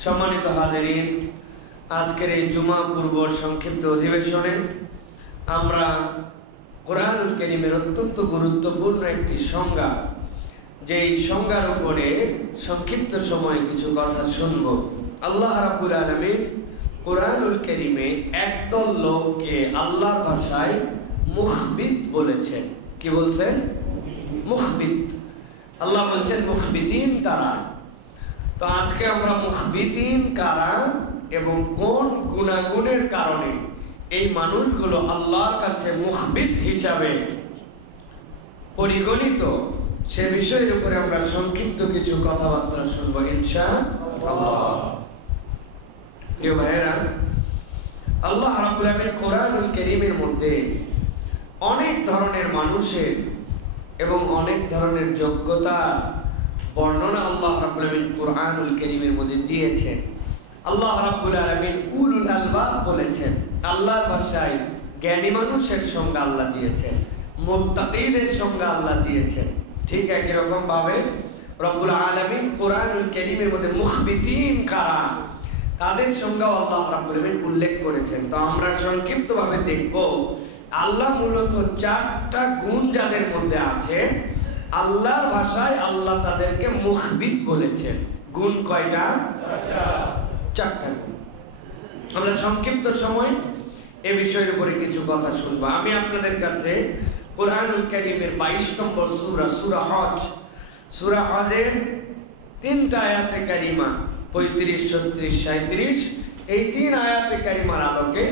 সম্মানিত হাজিরিন, আজকের এই জুমা পূর্ব সংক্ষিপ্ত অধিবেশনে আমরা কোরআনুল কারীমের অত্যন্ত গুরুত্বপূর্ণ একটি সংজ্ঞা, যেই সংজ্ঞার উপরে সংক্ষিপ্ত সময়ে কিছু কথা শুনব। আল্লাহ রাব্বুল আলামিন কোরআনুল কারীমে একদল লোককে আল্লাহর ভাষায় মুখবিত বলেছেন। কি বলছেন? মুখবিত। আল্লাহ বলছেন মুখবিতিন তারা। তো আজকে আমরা মুখবিতিন কারা এবং কোন গুণাগুণের কারণে এই মানুষগুলো আল্লাহর কাছে মুখবিত হিসাবে পরিগণিত, সে বিষয়ের উপরে আমরা সংক্ষিপ্ত কিছু কথাবার্তা শুনবো ইনশাআল্লাহ। প্রিয় ভাইয়েরা, আল্লাহ রাব্বুল আলামিন কোরআনুল কারীমের মধ্যে অনেক ধরনের মানুষের এবং অনেক ধরনের যোগ্যতার বর্ণনা আল্লাহ রাব্বুল আলামিন কোরআনুল কারীমের মধ্যে দিয়েছেন। আল্লাহ রাব্বুল আলামিন উলুল আলবাব বলেছেন। আল্লাহর ভাষায় জ্ঞানী মানুষের সংজ্ঞা আল্লাহ দিয়েছেন, মুত্তাকিদের সংজ্ঞা আল্লাহ দিয়েছেন। ঠিক একই রকম ভাবে রব্বুল আলামিন কোরআনুল কারীমের মধ্যে মুখবিতিন কারা, তাদের সংজ্ঞাও আল্লাহ রাব্বুল আলামিন উল্লেখ করেছেন। তো আমরা সংক্ষিপ্তভাবে দেখব আল্লাহ মূলত চারটা গুণ যাদের মধ্যে আছে, আল্লাহর ভাষায় আল্লাহ তাদেরকে মুখবিত বলেছেন। গুণ কয়টা? চারটা গুণ। আমরা সংক্ষিপ্ত সময় এ বিষয়ের উপরে কিছু কথা শুনবো। আমি আপনাদের কাছে কোরআনুল কারীমের 22 নম্বর সূরা, সূরা হজ, সূরা হজের 3টা আয়াতে কারিমা 35, 36, 37, এই 3 আয়াতে কারিমার আলোকে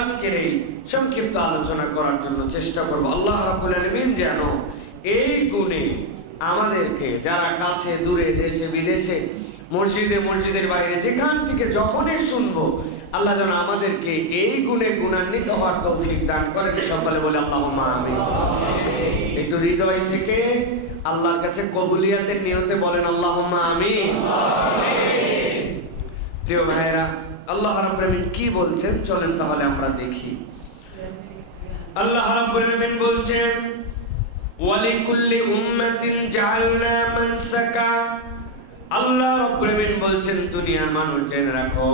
আজকের এই সংক্ষিপ্ত আলোচনা করার জন্য চেষ্টা করব। আল্লাহ রাব্বুল আলামিন যেন এই গুণে আমাদেরকে, যারা কাছে দূরে দেশে বিদেশে মসজিদে মসজিদের বাইরে যেখান থেকে যখনই শুনবো, আল্লাহ যেন আমাদেরকে এই গুণে গুণান্বিত হওয়ার তৌফিক দান করেন। সকলে বলে আল্লাহুম্মা আমিন। একটু হৃদয় থেকে আল্লাহর কাছে কবুলিয়াতের নিয়তে বলেন আল্লাহুম্মা আমিন। প্রিয় ভাইয়েরা, আল্লাহ রাব্বুল আলামিন কি বলছেন চলেন তাহলে আমরা দেখি। আল্লাহ রাব্বুল আলামিন বলছেন ওয়ালিকুল্লি উম্মাতিন জাআলনা মানসাকা। আল্লাহ রাব্বুল আলামিন বলছেন দুনিয়ার মানুষ জেনে রাখো,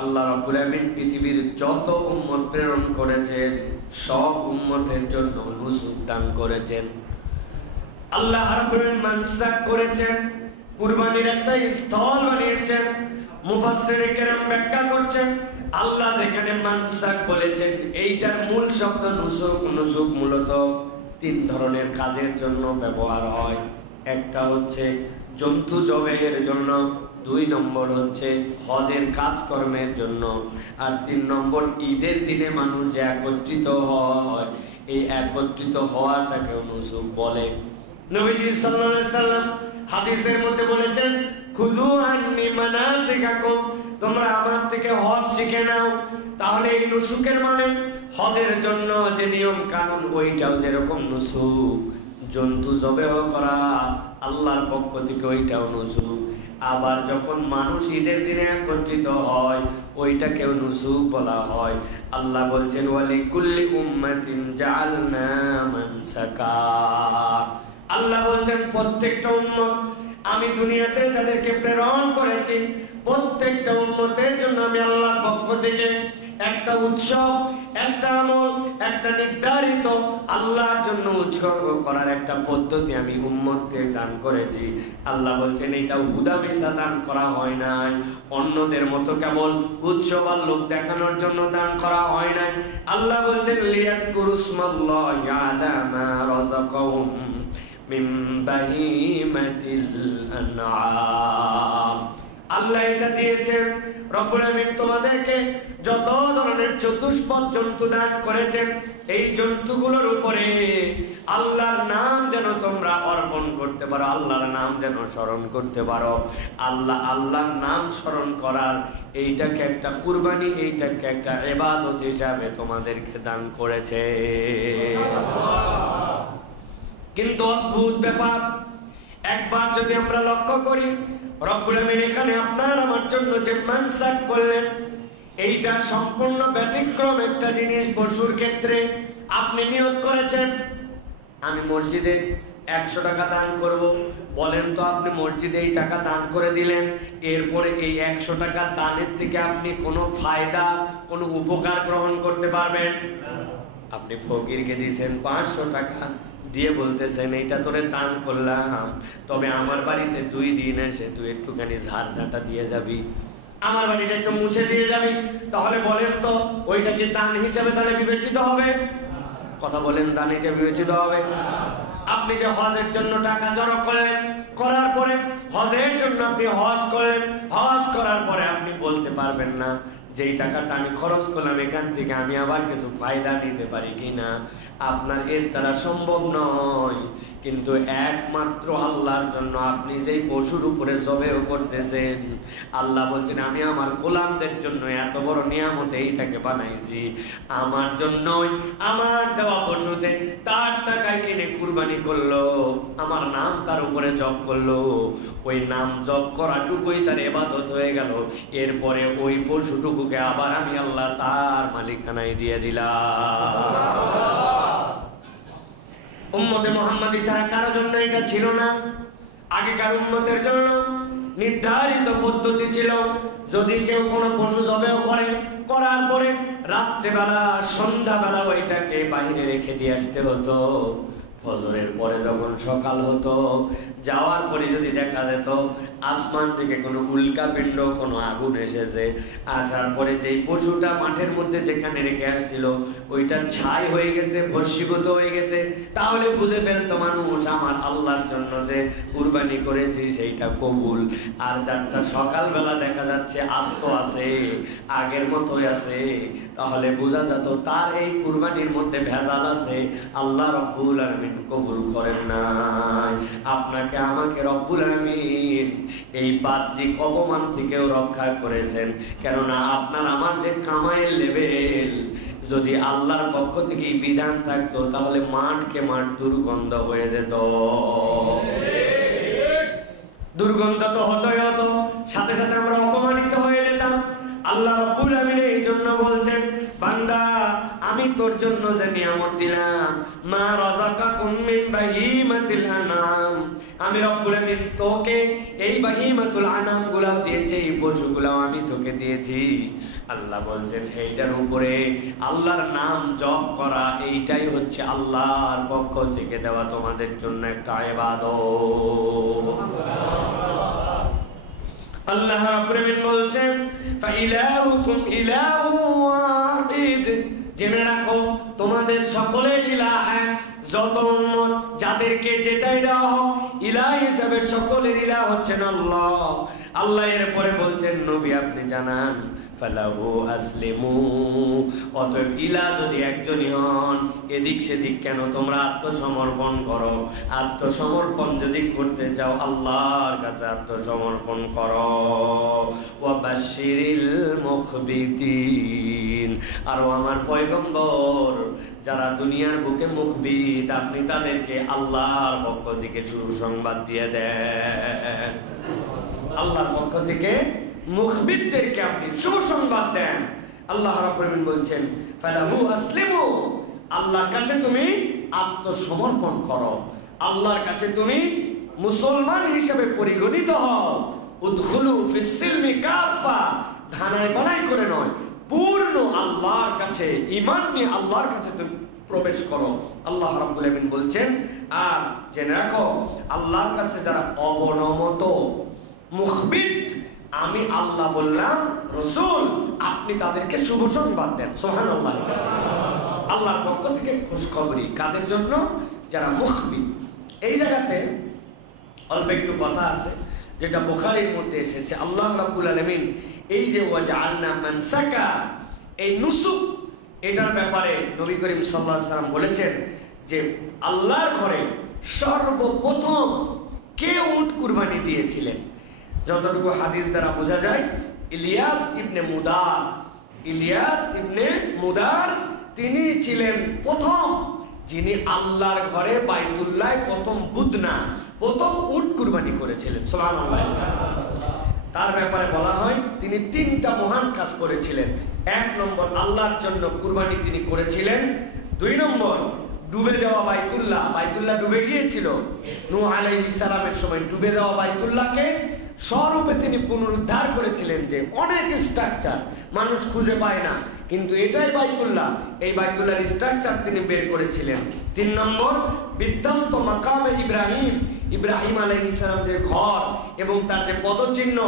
আল্লাহ রাব্বুল আলামিন পৃথিবীর যত উম্মত প্রেরণ করেছেন সব উম্মতের জন্য নুসুক দান করেছেন। আল্লাহ রাব্বুল আলামিন মানসাক করেছেন, কুরবানির একটা স্থল বানিয়েছেন। মুফাসসিরে কেরাম ব্যাখ্যা করছেন আল্লাহ যেখানে মানসাক বলেছেন এইটার মূল শব্দ নুসুক। নুসুক মূলত 3 ধরনের কাজের জন্য ব্যবহার হয়। একটা হচ্ছে জন্তু জবেহের জন্য, 2 নম্বর হচ্ছে হজের কাজকর্মের জন্য, আর 3 নম্বর ঈদের দিনে মানুষ যে একত্রিত হয়, এই একত্রিত হওয়াটাকেও নুসুক বলে। নবীজি সাল্লাল্লাহু আলাইহি সাল্লাম হাদিসের মধ্যে বলেছেন খুযু আন্নী মানাসিকাকুম, তোমরা আমার থেকে হজ শিখে নাও। তাহলে এই নুসুকের মানে হজের জন্য যে নিয়ম কানুন ওইটাও যেরকম নুসুক, জন্তু জবেহ করা আল্লাহর পক্ষ থেকে ওইটাও নুসুক। আবার যখন মানুষ ঈদের দিনে একত্রিত হয় ওইটাকেও নুসুক বলা হয়। আল্লাহ বলছেন ওয়ালিকুল্লি উম্মাতিন জাআলনা মানসাকা। আল্লাহ বলছেন প্রত্যেকটা উম্মত আমি দুনিয়াতে যাদেরকে প্রেরণ করেছি প্রত্যেকটা উম্মতের জন্য আমি আল্লাহর পক্ষ থেকে একটা উৎসব, একটা আমল, একটা নির্ধারিত আল্লাহর জন্য উৎসর্গ করার একটা পদ্ধতি আমি উম্মতকে দান করেছি। আল্লাহ বলছেন এটা হুদামিসা দান করা হয় নাই, অন্যদের মতো কেবল উৎসব আর লোক দেখানোর জন্য দান করা হয় নাই। আল্লাহ বলছেন লিয়াযকুরুসমাল্লাহি আলা মা রাযাকাহুম মিন বাহিমাতিল আনআম। আল্লাহ এটা দিয়েছেন, রব্বুল আমিন তোমাদেরকে যত ধরনের চতুষ্পদ জন্তু দান করেছেন, এই জন্তুগুলোর উপরে আল্লাহর নাম যেন তোমরা অর্পণ করতে পারো, আল্লাহর নাম যেন স্মরণ করতে পারো। আল্লাহর নাম স্মরণ করার এইটাকে একটা কুরবানি, এইটাকে একটা ইবাদত হিসাবে তোমাদেরকে দান করেছে। কিন্তু অদ্ভুত ব্যাপার, একবার যদি আমরা লক্ষ্য করি, রব্বুল আমিন এখানে আপনার আমার জন্য যে মানসাক করলেন এইটা সম্পূর্ণ ব্যতিক্রম একটা জিনিস। পশুর ক্ষেত্রে আপনি নিয়ত করেছেন আমি মসজিদে 100 টাকা দান করব। বলেন তো আপনি মসজিদে এই টাকা দান করে দিলেন, এরপরে এই 100 টাকা দানের থেকে আপনি কোনো ফায়দা, কোনো উপকার গ্রহণ করতে পারবেন? আপনি ফকিরকে দিয়েছেন 500 টাকা, দিয়ে বলতেছেন এইটা তোরে দান করলাম, তবে আমার বাড়িতে 2 দিন এসে তুই একটুখানি ঝাড়ঝাঁটা দিয়ে যাবি, আমার বাড়িটা একটু মুছে দিয়ে যাবি। তাহলে বলেন তো ওইটা কি দান হিসাবে তাহলে বিবেচিত হবে? কথা বলেন, দান হিসাবে বিবেচিত হবে? আপনি যে হজের জন্য টাকা জড়ো করলেন, করার পরে হজের জন্য আপনি হজ করলেন, হজ করার পরে আপনি বলতে পারবেন না যেই টাকাটা আমি খরচ করলাম এখান থেকে আমি আবার কিছু ফায়দা নিতে পারি কিনা। আপনার এর দ্বারা সম্ভব নয়। কিন্তু একমাত্র আল্লাহর জন্য আপনি যেই পশুর উপরে জবেও করতেছেন, আল্লাহ বলছেন আমি আমার গোলামদের জন্য এত বড় নিয়ামত এইটাকে বানাইছি, আমার জন্যই আমার দেওয়া পশুতে তার টাকায় কিনে কুরবানি করলো, আমার নাম তার উপরে জপ করলো, ওই নাম জপ করাটুকুই তার ইবাদত হয়ে গেল। এরপরে ওই পশুটুকুকে আবার আমি আল্লাহ তার মালিকানায় দিয়ে দিলাম। উম্মতে মুহাম্মাদি ছাড়া কারোর জন্য এটা ছিল না। আগেকার উম্মতের জন্য নির্ধারিত পদ্ধতি ছিল, যদি কেউ কোনো পশু জবেও করে, করার পরে রাত্রেবেলা সন্ধ্যাবেলা ওইটাকে বাইরে রেখে দিয়ে আসতে হতো। ফজরের পরে যখন সকাল হতো, যাওয়ার পরে যদি দেখা যেত আসমান থেকে কোনো উল্কাপিণ্ড, কোনো আগুন এসেছে, আসার পরে যেই পশুটা মাঠের মধ্যে যেখানে রেখে আসছিল ওইটা ছাই হয়ে গেছে, ভস্মীভূত হয়ে গেছে, তাহলে বুঝে ফেলতো মানুষ আমার আল্লাহর জন্য যে কুরবানি করেছি সেইটা কবুল। আর যারটা সকালবেলা দেখা যাচ্ছে আস্ত আছে, আগের মতোই আছে, তাহলে বোঝা যেত তার এই কুরবানির মধ্যে ভেজাল আছে, আল্লাহ রাব্বুল আলামিন কবুল করেন নাই। আপনাকে আমাকে রব্বুল আলামিন এই বাহ্যিক অপমান থেকেও রক্ষা করেছেন, কেননা আপনার আমার যে কামাইয়ের লেভেল, যদি আল্লাহর পক্ষ থেকে এই বিধান থাকতো তাহলে মাঠকে মাঠ দুর্গন্ধ হয়ে যেত। দুর্গন্ধ তো হতোই হতো, সাথে সাথে আমরা অপমানিত হয়ে যেতাম। আল্লাহ রাব্বুল আলামিন এই জন্য বলছেন, বান্দা আমি তোর জন্য যে নিয়ামত দিলাম, মা রাযাকাকুম মিন বাহিমাতিল আনআম, আমি রব্বুল আলামিন তোকে এই বাহিমাতুল আনআম গুলাও দিয়েছি, এই পশুগুলাও আমি তোকে দিয়েছি। আল্লাহ বলছেন এইটার উপরে আল্লাহর নাম জপ করা, এইটাই হচ্ছে আল্লাহর পক্ষ থেকে দেওয়া তোমাদের জন্য একটা ইবাদত। আল্লাহ রাব্বুল আলামিন বলছেন ফাইলাহুকুম ইলাহু ওয়াহিদ, জেনে রাখো তোমাদের সকলের ইলাহ এক। যত উম্মত যাদেরকে যেটাই দেওয়া হোক ইলাহ হিসাবে সকলের ইলাহ হচ্ছেন আল্লাহ। আল্লাহ এরপরে বলছেন নবী আপনি জানান ফালাহু আসলিমু, অতএব ইলাহ যদি একজনই হন, এদিক সেদিক কেন তোমরা আত্মসমর্পণ করো। আত্মসমর্পণ যদি করতে চাও আল্লাহর কাছে আত্মসমর্পণ করো। ওয়াবাশশিরিল মুখবিতিন, আর আমার পয়গম্বর যারা দুনিয়ার বুকে মুখবিত, আপনি তাদেরকে আল্লাহর পক্ষ থেকে সুসংবাদ দিয়ে দেন। আল্লাহর পক্ষ থেকে মুখবিতদেরকে আপনি শুভ সংবাদ দেন। আল্লাহ রাব্বুল আলামিন বলছেন ফালাহু আসলিমু, আল্লাহর কাছে তুমি আত্মসমর্পণ করো, আল্লাহর কাছে তুমি মুসলমান হিসেবে পরিগণিত হও। উদখুলু ফিস সিলমি কাফা, ধানায় বানাই করে নয়, পূর্ণ আল্লাহর কাছে ঈমান নিয়ে আল্লাহর কাছে তুমি প্রবেশ করো। আল্লাহ রাব্বুল আলামিন বলছেন আর জেনে রাখো আল্লাহর কাছে যারা অবনমত মুখবিত, আমি আল্লাহ বললাম রাসূল আপনি তাদেরকে শুভ সংবাদ দেন। সুবহানাল্লাহ। আল্লাহর পক্ষ থেকে খুশখবরি কাদের জন্য? যারা মুখবিত। এই জায়গাতে অল্প একটু কথা আছে যেটা বুখারীর মধ্যে এসেছে। আল্লাহ রাব্বুল আলামিন এই যে ওয়াজআলনা মানসাকা, এই নুসুক, এটার ব্যাপারে নবী করিম সাল্লাল্লাহু আলাইহি ওয়াসাল্লাম বলেছেন যে আল্লাহর ঘরে সর্বপ্রথম কে উট কুরবানি দিয়েছিলেন। যতটুকু হাদিস দ্বারা বোঝা যায় ইলিয়াস ইবনে মুদার, ইলিয়াস ইবনে মুদার তিনি ছিলেন প্রথম যিনি আল্লাহর ঘরে বাইতুল্লাহ প্রথম বুদনা, প্রথম উট কুরবানি করেছিলেন। সুবহানাল্লাহ। তার ব্যাপারে বলা হয় তিনি 3টা মহান কাজ করেছিলেন। 1 নম্বর আল্লাহর জন্য কুরবানি তিনি করেছিলেন। 2 নম্বর ডুবে যাওয়া বাইতুল্লাহ ডুবে গিয়েছিল। নূহ আলাইহিস সালামের সময় ডুবে যাওয়া বাইতুল্লাহকে স্বরূপে তিনি পুনরুদ্ধার করেছিলেন, যে অনেক স্ট্রাকচার মানুষ খুঁজে পায় না, কিন্তু এটাই বাইতুল্লাহ, এই বাইতুল্লাহর স্ট্রাকচার তিনি বের করেছিলেন। 3 নম্বর, বিধ্বস্ত মাকামে ইব্রাহিম আলাইহিস সালাম যে ঘর এবং তার যে পদচিহ্ন,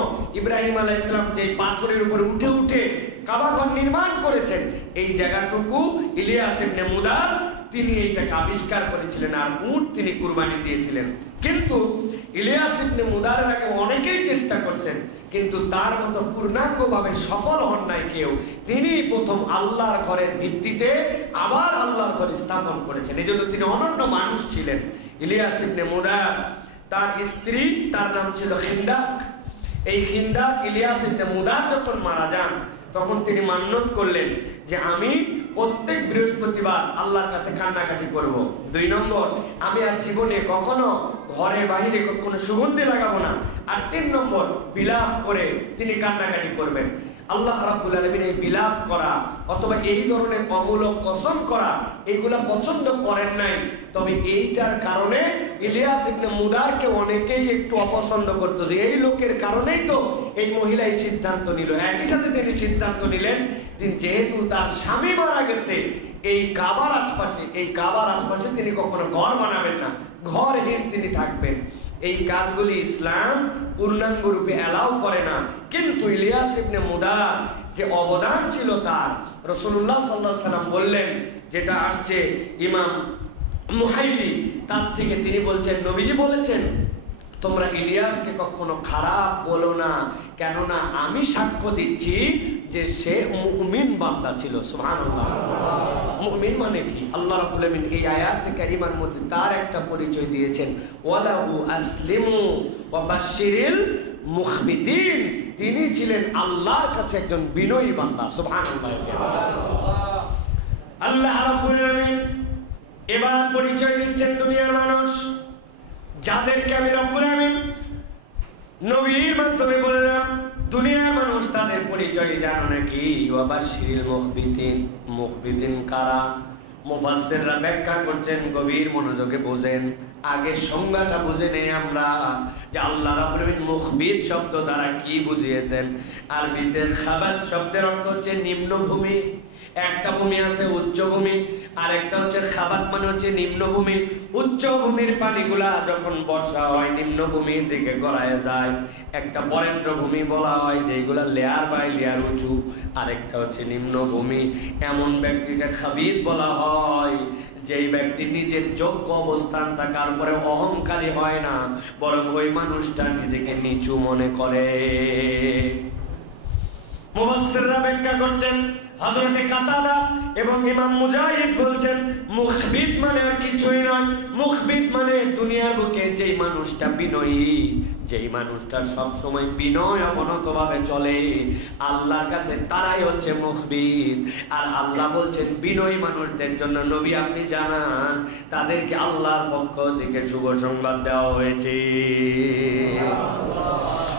ইব্রাহিম আলাইহিস সালাম যে পাথরের উপরে উঠে উঠে কাবা ঘর নির্মাণ করেছেন, এই জায়গাটুকু ইলিয়াস ইবনে মুদার তিনি এইটাকে আবিষ্কার করেছিলেন, আর উট তিনি কুরবানি দিয়েছিলেন। কিন্তু ইলিয়াস ইবনে মুদারের আগে অনেকেই চেষ্টা করছেন, কিন্তু তার মতো পূর্ণাঙ্গভাবে সফল হন নাই কেউ। তিনি প্রথম আল্লাহর ঘরের ভিত্তিতে আবার আল্লাহর ঘর স্থাপন করেছেন, এই জন্য তিনি অনন্য মানুষ ছিলেন। ইলিয়াস ইবনে মুদার, তার স্ত্রী, তার নাম ছিল খিন্দাক। এই খিন্দাক ইলিয়াস ইবনে মুদার যখন মারা যান, তখন তিনি মান্যত করলেন যে আমি প্রত্যেক বৃহস্পতিবার আল্লাহর কাছে কান্নাকাটি করব। 2 নম্বর, আমি আর জীবনে কখনো ঘরে বাহিরে কোনো সুগন্ধি লাগাবো না। আর 3 নম্বর, বিলাপ করে তিনি কান্নাকাটি করবেন। আল্লাহ রাব্বুল আলামিন এই বিলাপ করা অথবা এই ধরনের অমূলক কসম করা এইগুলা পছন্দ করেন নাই। তবে এইটার কারণে ইলিয়াস ইবনে মুদারকে অনেকেই একটু অপছন্দ করতো, যে এই লোকের কারণেই তো এই মহিলা এই সিদ্ধান্ত নিল। একই সাথে তিনি সিদ্ধান্ত নিলেন, যেহেতু তার স্বামী মারা গেছে, এই কাবার আশপাশে তিনি কখনো ঘর বানাবেন না, ঘরহীন তিনি থাকবেন। এই কাজগুলি ইসলাম পূর্ণাঙ্গ রূপে অ্যালাউ করে না। কিন্তু ইলিয়াস ইবনে মুদার যে অবদান ছিল তার, রাসূলুল্লাহ সাল্লাল্লাহু আলাইহি ওয়াসাল্লাম বললেন, যেটা আসছে ইমাম মুহাইলি তার থেকে, তিনি বলছেন, নবীজি বলেছেন, তোমরা ইলিয়াসকে কখনো খারাপ বলো না, কেননা আমি সাক্ষ্য দিচ্ছি যে সে মুমিন বান্দা ছিল। সুবহানাল্লাহ। মুমিন মানে কি? আল্লাহ রাব্বুল আলামিন এই আয়াতে কারিমার মধ্যে তার একটা পরিচয় দিয়েছেন, ওয়ালাহু আসলিমু ওয়া বাশশিরিল মুখবিতিন। তিনি ছিলেন আল্লাহর কাছে একজন বিনয়ী বান্দা। সুবহানাল্লাহ। আল্লাহ রাব্বুল আলামিন এবার পরিচয় দিচ্ছেন দুনিয়ার মানুষ, যাদেরকে আমি রব্বুল আমিন নবীর মাধ্যমে বললাম, দুনিয়ার মানুষ তাদের পরিচয় জানো নাকি? ওয়াবাশশিরিল মুখবিতিন। মুখবিতিন কারা? মুফাসসিররা ব্যাখ্যা করছেন, গভীর মনোযোগে বোঝেন। আগে সংজ্ঞাটা বুঝে নেই আমরা, যে আল্লাহ রাব্বুল আমিন মুখবিত শব্দ দ্বারা কি বুঝিয়েছেন। আরবিতে খাবাত শব্দের অর্থ হচ্ছে নিম্নভূমি। একটা ভূমি আছে উচ্চভূমি, আর একটা হচ্ছে খাবাত মানে হচ্ছে নিম্নভূমি। উচ্চভূমির পানিগুলা যখন বর্ষা হয় নিম্নভূমির দিকে গড়ায় যায়। একটা বরেন্দ্রভূমি বলা হয় যেগুলা লেয়ার বাই লেয়ার উঁচু, আরেকটা হচ্ছে নিম্নভূমি। এমন ব্যক্তিকে খাবিত বলা হয় যেই ব্যক্তি নিজের যোগ্য অবস্থান থাকার পরে অহংকারী হয় না, বরং ওই মানুষটা নিজেকে নিচু মনে করে। মুফাসসিররা ব্যাখ্যা করছেন, হযরতে কাতাদা এবং ইমাম মুজাহিদ বলছেন, মুখবিত মানে আর কিছুই নয়। মুখবিত মানে দুনিয়ার বুকে যেই মানুষটা বিনয়ী, যেই মানুষটা সব সময় বিনয় অবনতভাবে চলে, আল্লাহর কাছে তারাই হচ্ছে মুখবিত। আর আল্লাহ বলছেন বিনয়ী মানুষদের জন্য নবী আপনি জানান, তাদেরকে আল্লাহর পক্ষ থেকে শুভ সংবাদ দেওয়া হয়েছে।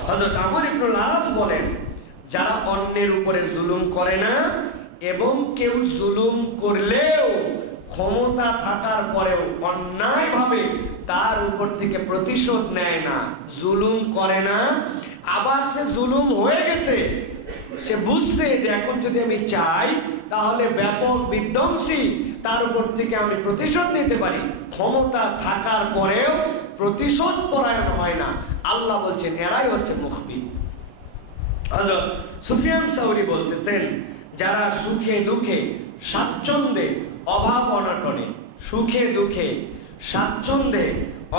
হযরত আমর ইবনুল আস বলেন, যারা অন্যের উপরে জুলুম করে না এবং কেউ জুলুম করলেও ক্ষমতা থাকার পরেও অন্যায়ভাবে তার উপর থেকে প্রতিশোধ নেয় না, জুলুম করে না, আবার সে জুলুম হয়ে গেছে, সে বুঝছে যে এখন যদি আমি চাই তাহলে ব্যাপক বিধ্বংসী তার উপর থেকে আমি প্রতিশোধ নিতে পারি, ক্ষমতা থাকার পরেও প্রতিশোধ পরায়ণ হয় না, আল্লাহ বলছেন এরাই হচ্ছে মুখবিত। হযরত সুফিয়ান সাউরি বলতেছেন, যারা সুখে দুঃখে স্বাচ্ছন্দ্যে অভাব অনটনে, সুখে দুঃখে স্বাচ্ছন্দ্যে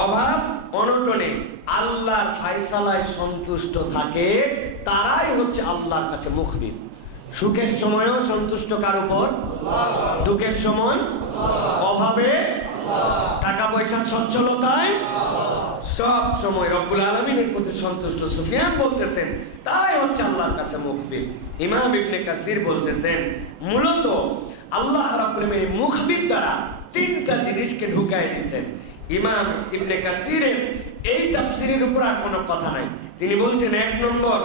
অভাব অনটনে আল্লাহর ফায়সালায় সন্তুষ্ট থাকে, তারাই হচ্ছে আল্লাহর কাছে মুখবিত। সুখের সময়ও সন্তুষ্ট কার উপর? দুঃখের সময়, অভাবে, টাকা পয়সার সচ্ছলতায়, সব সময় রব্বুল আলামিনের প্রতি সন্তুষ্ট সুফিয়ান বলতেছেন তাই হচ্ছে আল্লাহর কাছে মুখবিত। ইমাম ইবনে কাসির বলতেছেন, মূলত আল্লাহ রাব্বুল আলামিন মুখবিত দ্বারা 3টা জিনিসকে ঢুকায় দিয়েছেন। ইমাম ইবনে কাসিরের এই তাফসীরের উপর আর কোনো কথা নাই। তিনি বলছেন, 1 নম্বর,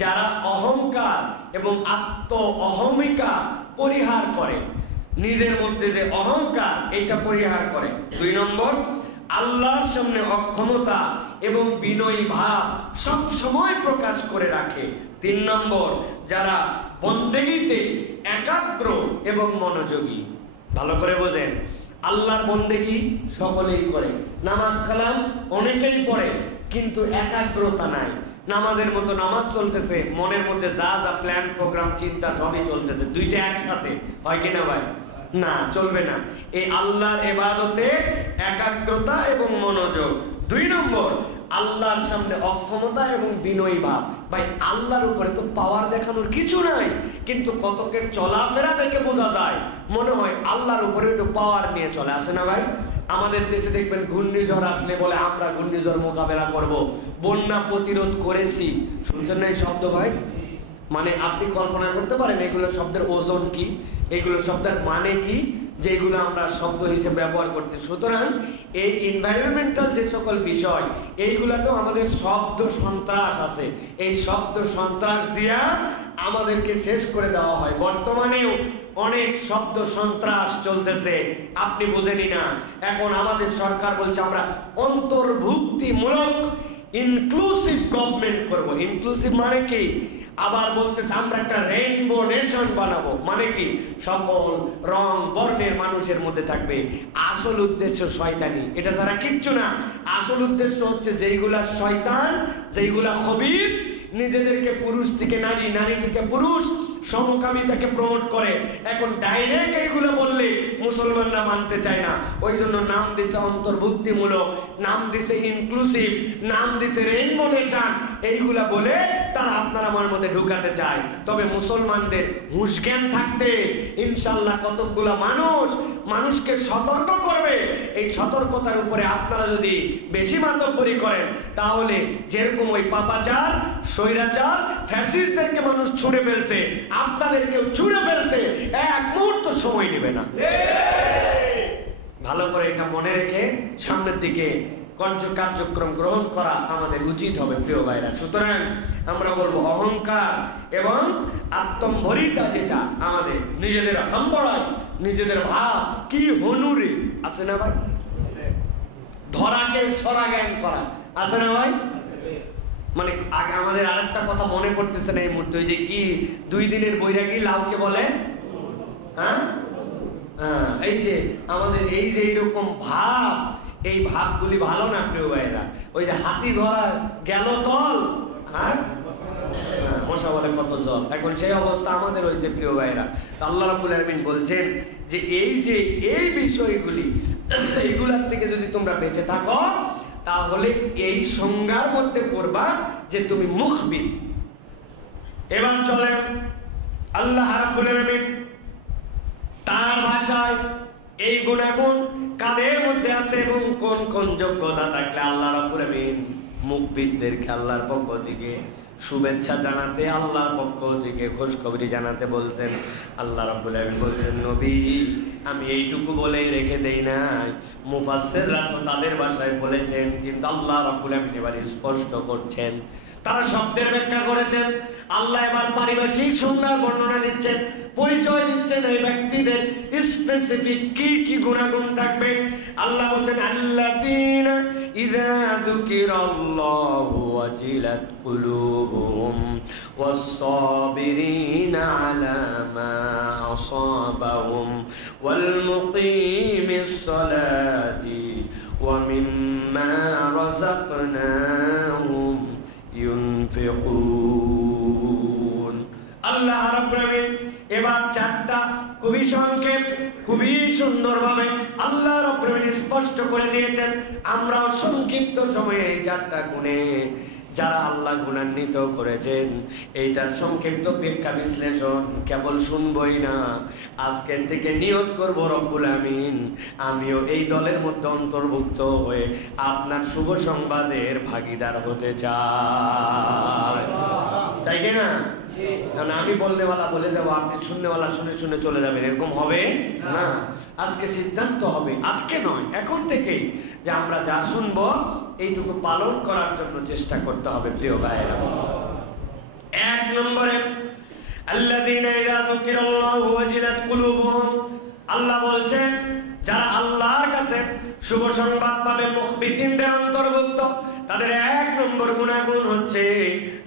যারা অহংকার এবং আত্ম অহমিকা পরিহার করে, নিজের মধ্যে যে অহংকার এটা পরিহার করে। 2 নম্বর, আল্লাহর সামনে অক্ষমতা এবং বিনয়ী ভাব সব সময় প্রকাশ করে রাখে। 3 নম্বর, যারা বন্দেগীতে একাগ্র এবং মনোযোগী। ভালো করে বোঝেন, আল্লাহর বন্দেগী সকলেই করে, নামাজ কালাম অনেকেই পড়ে, কিন্তু একাগ্রতা নাই। নামাজের মতো নামাজ চলতেছে, মনের মধ্যে যা যা প্ল্যান প্রোগ্রাম চিন্তা সবই চলতেছে, দুইটা একসাথে হয় কিনা ভাই? না, চলবে না। এই আল্লাহর ইবাদতে একাগ্রতা এবং মনোযোগ। 2 নম্বর, আল্লাহর সামনে অক্ষমতা এবং বিনয়ী ভাব। ভাই, আল্লাহর উপরে তো পাওয়ার দেখানোর কিছু নাই, কিন্তু কতকের চলাফেরা দেখে বোঝা যায় মনে হয় আল্লাহর উপরে একটু পাওয়ার নিয়ে চলে আসে না ভাই? আমাদের দেশে দেখবেন ঘূর্ণিঝড় আসলে বলে আমরা ঘূর্ণিঝড় মোকাবেলা করব, বন্যা প্রতিরোধ করেছি। শুনছেন না এই শব্দ ভাই? মানে আপনি কল্পনা করতে পারেন এগুলো শব্দের ওজন কি, এগুলো শব্দের মানে কি, যেগুলো আমরা শব্দ হিসেবে ব্যবহার করতে। সুতরাং এই এনভায়রনমেন্টাল যে সকল বিষয়, এইগুলাতেও আমাদের শব্দ সন্ত্রাস আছে। এই শব্দ সন্ত্রাস দিয়া আমাদেরকে শেষ করে দেওয়া হয়। বর্তমানেও অনেক শব্দ সন্ত্রাস চলতেছে, আপনি বুঝেনি না। এখন আমাদের সরকার বলছে আমরা অন্তর্ভুক্তিমূলক ইনক্লুসিভ গভর্নমেন্ট করব। ইনক্লুসিভ মানে কি? আবার বলতেছে আমরা একটা রেইনবো নেশন বানাবো। মানে কি? সকল রং বর্ণের মানুষের মধ্যে থাকবে। আসল উদ্দেশ্য শয়তানি, এটা ছাড়া কিচ্ছু না। আসল উদ্দেশ্য হচ্ছে যেইগুলা শয়তান, যেইগুলা খবিস, নিজেদেরকে পুরুষ থেকে নারী, নারী থেকে পুরুষ, সমকামিতাকে প্রমোট করে। এখন ডাইরেক্ট এইগুলো বললে মুসলমানরা মানতে চায় না, ওই জন্য নাম দিছে অন্তর্ভুক্তিমূলক, নাম দিছে ইনক্লুসিভ, নাম দিছে রেইনবো নেশন। এইগুলা বলে তারা আপনার আমার মধ্যে ঢুকাতে চায়। তবে মুসলমানদের হুঁশ জ্ঞান থাকতে ইনশাল্লাহ কতকগুলা মানুষকে সতর্ক করবে। এই সতর্কতার উপরে আপনারা যদি বেশি মাতব্বরি করেন, তাহলে যেরকম ওই পাপাচার, স্বৈরাচার, ফ্যাসিস্টদেরকে মানুষ ছুঁড়ে ফেলছে, আপনাদেরকেও ছুঁড়ে ফেলতে 1 মুহূর্ত সময় নেবে না। ভালো করে এটা মনে রেখে সামনের দিকে কার্যক্রম গ্রহণ করা আমাদের উচিত হবে প্রিয় ভাইরা। সুতরাং আমরা বলবো অহংকার এবং আত্মম্ভরিতা, যেটা আমাদের নিজেদের হাম্বড়াই, নিজেদের ভাব কি হনুরে আছে না ভাই? ধরাকে সরা জ্ঞান করা আছে না ভাই? মানে আগে আমাদের আরেকটা কথা মনে পড়তেছে না এই মুহূর্তে, যে কি 2 দিনের বৈরাগী লাউকে বলে, হ্যাঁ, এই যে আমাদের এই যে এইরকম ভাব, এই ভাবগুলি ভালো না প্রিয় ভাইরা। ওই যে হাতি ঘোড়া গেল তল, হ্যাঁ, মশা বলে কত জল। এখন সেই অবস্থা আমাদের হয়েছে প্রিয় ভাইরা। আল্লাহ রাব্বুল আলামিন বলছেন যে এই বিষয়গুলি, এইগুলার থেকে যদি তোমরা বেঁচে থাকো, তাহলে এই সংজ্ঞার মধ্যে পড়বা যে তুমি মুখবিত। এবার চলেন আল্লাহ রাব্বুল আলামিন তার ভাষায় এই গুণাগুণ কাদের মধ্যে আছে এবং কোন কোন যোগ্যতা থাকলে আল্লাহ রাব্বুল আলামিন মুখবিতদেরকে আল্লাহর পক্ষ থেকে শুভেচ্ছা জানাতে, আল্লাহর পক্ষ থেকে খুশখবরি জানাতে বলছেন। আল্লাহ রাব্বুল আলামিন বলছেন, নবী আমি এইটুকু বলে রেখে দেই নাই, মুফাসসিররা তো তাদের ভাষায় বলেছেন, কিন্তু আল্লাহ রাব্বুল আলামিন এবার স্পষ্ট করছেন, তারা শব্দের ব্যাখ্যা করেছেন। আল্লাহ এবার পারিভাষিক সংজ্ঞার বর্ণনা দিচ্ছেন, পরিচয় দিচ্ছেন এই ব্যক্তিদের স্পেসিফিক কি কি গুণাগুণ থাকবে। আল্লাহ বলছেন, আল্লাযীনা ইযা যুকিরাল্লাহু ওয়াজিলাত কুলুবুহুম ওয়াস-সাবিরিনা আলা মা আসাবাহুম ওয়াল মুকিমিস সালাতি ওয়া মিম্মা রাযাকনাহুম ইউনফিকুন। আল্লাহ রাব্বুল আলামিন এবার 4টা খুবই সংক্ষেপ, খুবই সুন্দরভাবে আল্লাহ রাব্বুল আলামিন স্পষ্ট করে দিয়েছেন। আমরাও সংক্ষিপ্ত সময়ে এই 4টা গুণে যারা আল্লাহ গুণান্বিত করেছেন, এইটার সংক্ষিপ্ত ব্যাখ্যা বিশ্লেষণ কেবল শুনবই না, আজকের থেকে নিয়ত করব রব্বুল আমিন আমিও এই দলের মধ্যে অন্তর্ভুক্ত হয়ে আপনার শুভ সংবাদের ভাগীদার হতে চাই। তাই কি না? কারণ আমি বলনেওয়ালা বলে যাবো, আপনি শুননেওয়ালা শুনে শুনে চলে যাবেন, এরকম হবে না। আজকে সিদ্ধান্ত হবে, আজকে নয় এখন থেকেই, যে আমরা যা শুনবো এইটুকু পালন করার জন্য চেষ্টা করতে হবে প্রিয় ভাইয়েরা। 1 নম্বরে আল্লাযীনা ইযা যুকিরাল্লাহু ওয়াজিলাত কুলুবুহুম, আল্লাহ বলছেন যারা আল্লাহর কাছে শুভ সংবাদ পাবে মুখবিতিনদের অন্তর্ভুক্ত, তাদের 1 নম্বর গুনাহগুণ হচ্ছে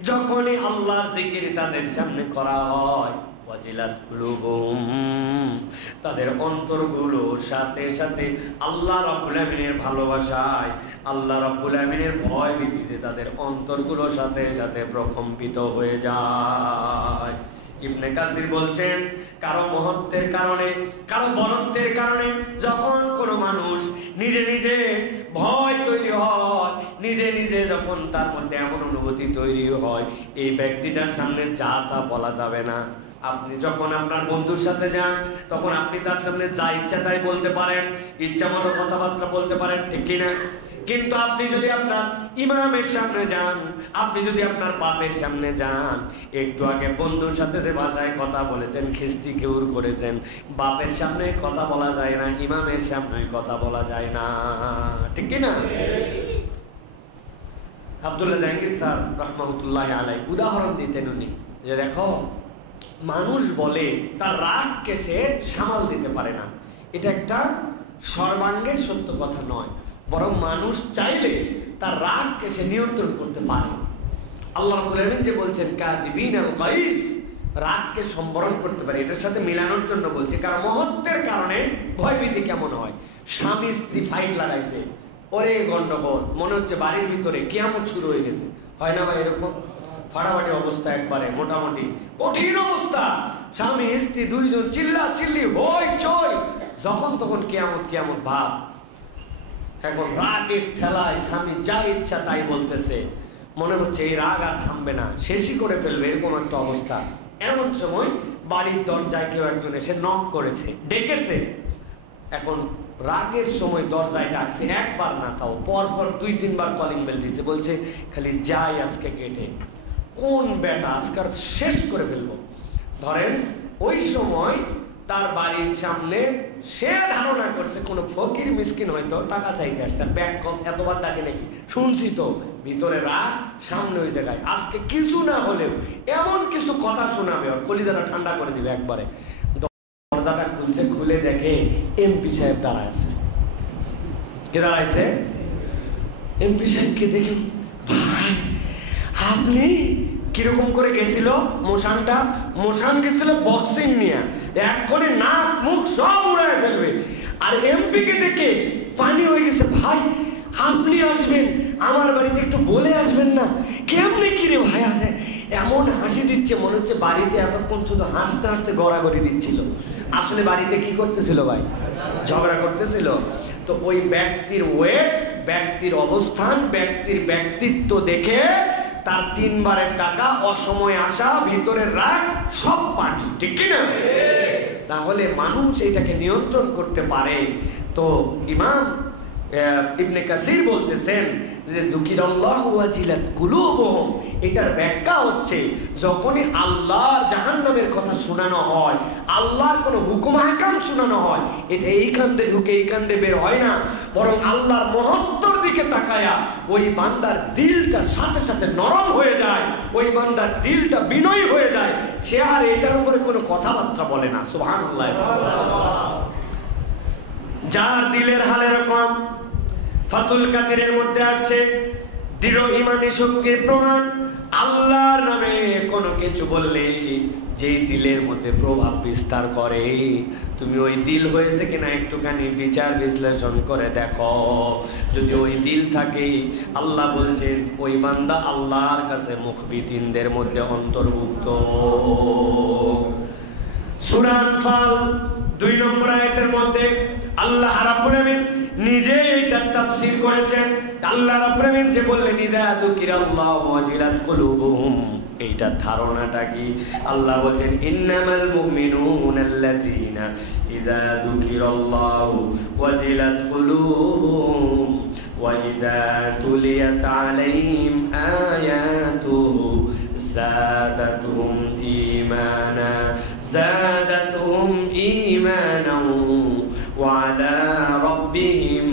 যখনই আল্লাহর জিকির তাদের সামনে করা হয় ওয়াজিলাত কুলুবুহুম, তাদের অন্তরগুলো সাথে সাথে আল্লাহ রাব্বুল আমিনের ভালোবাসায়, আল্লাহ রাব্বুল আমিনের ভয় ভীতিতে তাদের অন্তরগুলো সাথে সাথে প্রকম্পিত হয়ে যায়। ইবনে কাসির বলছেন কারো মহত্বের কারণে, কারো বরত্বের কারণে যখন কোনো মানুষ নিজে নিজে ভয় তৈরি হয়, নিজে নিজে যখন তার মধ্যে এমন অনুভূতি তৈরি হয়, এই ব্যক্তিটার সামনে যা তা বলা যাবে না। আপনি যখন আপনার বন্ধুর সাথে যান তখন আপনি তার সামনে যা ইচ্ছা তাই বলতে পারেন, ইচ্ছা মতো কথাবার্তা বলতে পারেন, ঠিক কিনা? কিন্তু আপনি যদি আপনার ইমামের সামনে যান, আপনি যদি আপনার বাপের সামনে যান, একটু আগে বন্ধুর সাথে যে ভাষায় কথা বলেছেন, খিস্তি খেউর করেছেন, বাপের সামনে কথা বলা যায় না, ইমামের সামনে কথা বলা যায় না, ঠিক কিনা? আব্দুল্লাহ জাহাঙ্গীর স্যার রাহমাতুল্লাহি আলাইহি উদাহরণ দিতেন উনি, যে দেখো মানুষ বলে তার রাগকে সে সামাল দিতে পারে না, এটা একটা সর্বাঙ্গের সত্য কথা নয়, বরং মানুষ চাইলে তার রাগকে সে নিয়ন্ত্রণ করতে পারে। আল্লাহ রাব্বুল আমিন যে বলছেন কাযিবিনাল গাইজ, রাগকে সম্বরণ করতে পারে, এটার সাথে মিলানোর জন্য বলছে। কারণ মহত্বের কারণে ভয়ভীতি কেমন হয়, স্বামী স্ত্রী ফাইট লাগাইছে, ওরে গন্ডগোল, মনে হচ্ছে বাড়ির ভিতরে কিয়ামত শুরু হয়ে গেছে, হয় না ভাই এরকম? ফাটাফাটি অবস্থা, একবারে মোটামুটি কঠিন অবস্থা, স্বামী স্ত্রী দুইজন চিল্লা চিল্লি হই চই, যখন তখন কিয়ামত কিয়ামত ভাব। এখন রাগের ঠেলায় স্বামী যা ইচ্ছা তাই বলতেছে, মনে হচ্ছে এই রাগ আর থামবে না, শেষই করে ফেলবে, এরকম একটা অবস্থা। এমন সময় বাড়ির দরজায় কেউ একজন এসে নক করেছে, ডেকেছে। এখন রাগের সময় দরজায় ডাকছে, একবার না তাও পরপর 2-3 বার কলিং বেল দিছে, বলছে খালি যাই আজকে গেটে, কোন বেটা আজকার শেষ করে ফেলবো। ধরেন ওই সময় তার বাড়ির সামনে সে ধারণা করছে কোনো ফকির মিসকিন হয়তো টাকা চাইতে আসছে, ব্যাগ কম, এতবার ডাকে নাকি শুনছি তো, ভিতরে রাগ, সামনে ওই জায়গায় আজকে কিছু না হলেও এমন কিছু কথা শোনাবে, ওর কলিজাটা ঠান্ডা করে দিবে একবারে। দরজাটা খুলছে, খুলে দেখে এমপি সাহেব দাঁড়াইছে। কে দাঁড়াইছে? এমপি সাহেবকে দেখে, ভাই আপনি কিরকম করে গেছিল মোশানটা? মোশান গেছিল বক্সিং নিয়ে, এক্ষণে নাক মুখ সব উড়ায় ফেলবে। আর এমপি কে দেখে পানি হয়ে গেছে, ভাই আপনি আসবেন আমার বাড়িতে, একটু বলে আসবেন না? কেমনে কি রে ভাই? আসে এমন হাসি দিচ্ছে, মনে হচ্ছে বাড়িতে এতক্ষণ শুধু হাসতে হাসতে গড়াগড়ি দিচ্ছিল, আসলে বাড়িতে কি করতেছিল ভাই? ঝগড়া করতেছিল। তো ওই ব্যক্তির ওয়েট, ব্যক্তির অবস্থান, ব্যক্তির ব্যক্তিত্ব দেখে তার 3 বারের টাকা, অসময়ে আসা, ভিতরের রাগ সব পানি, ঠিক কিনা? তাহলে মানুষ এটাকে নিয়ন্ত্রণ করতে পারে। তো ইমাম ইবনে কাসির বলতেছেন যে যুকিরাল্লাহু ওয়াজিলাত কুলুবুহুম, এটার ব্যাখ্যা হচ্ছে যখনই আল্লাহর জাহান্নামের কথা শোনানো হয়, আল্লাহর কোনো হুকুম আহকাম শোনানো হয়, এটা এইখান দিয়ে ঢুকে এইখান দিয়ে বের হয় না, বরং আল্লাহর মহত্বর দিকে তাকায়া ওই বান্দার দিলটা সাথে সাথে নরম হয়ে যায়, ওই বান্দার দিলটা বিনয়ী হয়ে যায়, সে আর এটার উপরে কোনো কথাবার্তা বলে না। সুবহানাল্লাহ। যার দিলের হাল এরকম, ফাতুল কাদিরের মধ্যে আসছে দৃঢ় ইমানি শক্তির প্রমাণ। আল্লাহর নামে কোনো কিছু বললে যেই দিলের মধ্যে প্রভাব বিস্তার করে, তুমি ওই দিল হয়েছে কিনা একটুখানি বিচার বিশ্লেষণ করে দেখো। যদি ওই দিল থাকে, আল্লাহ বলছেন ওই বান্দা আল্লাহর কাছে মুখবিতিনদের মধ্যে অন্তর্ভুক্ত। সূরা আনফাল 2 নম্বর আয়াতের মধ্যে আল্লাহ রাব্বুল আমিন নিজে এটা তাফসীর করেছেন। আল্লাহ রাব্বুল আমিন যে বললেন ইযা যুকিরাল্লাহু ওয়াজিলাত কুলুবুহুম, এইটা ধারণাটা কি? আল্লাহ বলছেন ইন্নামাল মুমিনুনাল্লাযীনা ইযা যুকিরাল্লাহু ওয়াজিলাত কুলুবুহুম ওয়া ইযা তুলিয়াত আলাইহিম আয়াতুহু زادتهم إيمانا وعلى ربهم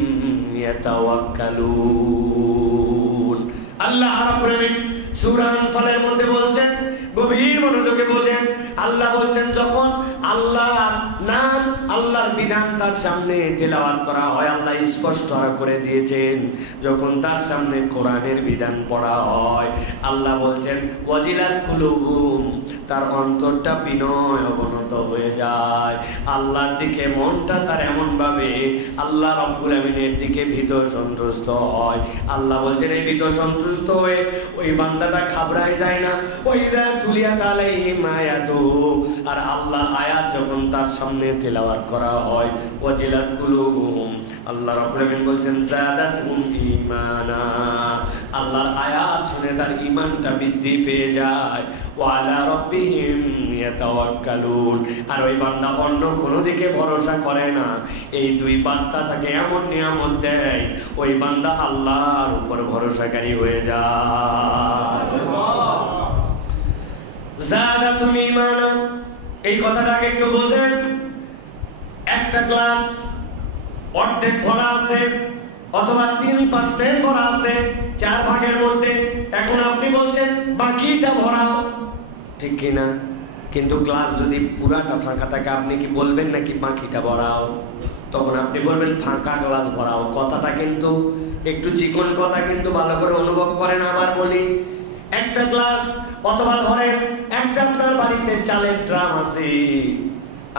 يتوكلون। আল্লাহ রাব্বুল আমিন সূরা আনফালের মধ্যে বলছেন, গভীর মনোযোগে বলছেন, আল্লাহ বলছেন যখন আল্লাহর নাম, আল্লাহর বিধান বিধান তার সামনে তেলাওয়াত করা হয়, আল্লাহ স্পষ্ট করে দিয়েছেন যখন তার সামনে কোরআনের বিধান পড়া হয়, আল্লাহ বলছেন ওয়াজিলাত কুলুবুহুম, তার অন্তরটা বিনয় অবনত হয়ে যায়, আল্লাহর দিকে মনটা তার এমন ভাবে আল্লাহ রাব্বুল আমিনের দিকে ভীত সন্ত্রস্ত হয়। আল্লাহ বলছেন এই ভীত সন্ত্রস্ত হয়ে ওই বান্দাটা ঘাবড়ায় যায় না। ওয়াইদা তুলিয়াত আলাইহিম আয়াতু, আর আল্লাহর আয়াত যখন তার সামনে তেলাওয়াত করা হয়, ওয়াজিলাত কুলুবুহুম, আল্লাহ রাব্বুল আমিন বলছেন যাদাতহুম ঈমানা, আল্লাহর আয়াত শুনে তার ঈমানটা বৃদ্ধি পেয়ে যায়। ওয়া আলা রাব্বিহিম ইয়াতাওয়াক্কালুন, আর ওই বান্দা অন্য কোনো দিকে ভরসা করে না। এই দুই বার্তা তাকে এমন নিয়ামত দেয়, ওই বান্দা আল্লাহর উপর ভরসাকারী হয়ে যায়। যাদাতুম ঈমানা, এই কথাটাকে একটু বোঝেন। একটা গ্লাস অর্ধেক ভরা আছে অথবা 3% ভরা আছে 4 ভাগের মধ্যে, এখন আপনি বলছেন বাকিটা ভরাও, ঠিক কিনা? কিন্তু গ্লাস যদি পুরাটা ফাঁকা থাকে আপনি কি বলবেন নাকি বাকিটা ভরাও? তখন আপনি বলবেন ফাঁকা গ্লাস ভরাও। কথাটা কিন্তু একটু চিকন কথা, কিন্তু ভালো করে অনুভব করেন। আবার বলি, একটা গ্লাস অথবা ধরেন একটা আপনার বাড়িতে চালের ড্রাম আছে,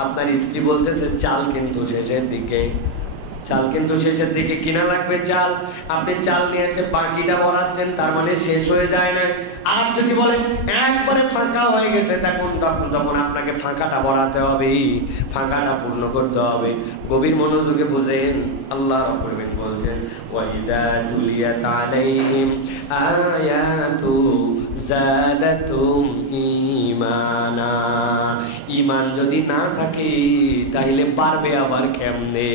আপনার স্ত্রী বলতেছে চাল কিন্তু শেষের দিকে, চাল কিন্তু শেষের দিকে কিনা লাগবে চাল, আপনি চাল নিয়ে এসে বাকিটা ভরাচ্ছেন, তার মানে শেষ হয়ে যায় না। আর যদি বলেন একবারে ফাঁকা হয়ে গেছে, তখন আপনাকে ফাঁকাটা ভরাতে হবে, ফাঁকাটা পূর্ণ করতে হবে। গভীর মনোযোগে বুঝেন, আল্লাহ রাব্বুল আমিন বলছেন ওয়াইদা তুলিয়াত আলাইহিম আয়াতু যাদাতুম ঈমানা, ঈমান যদি না থাকে তাহলে পারবে আবার কেমনে?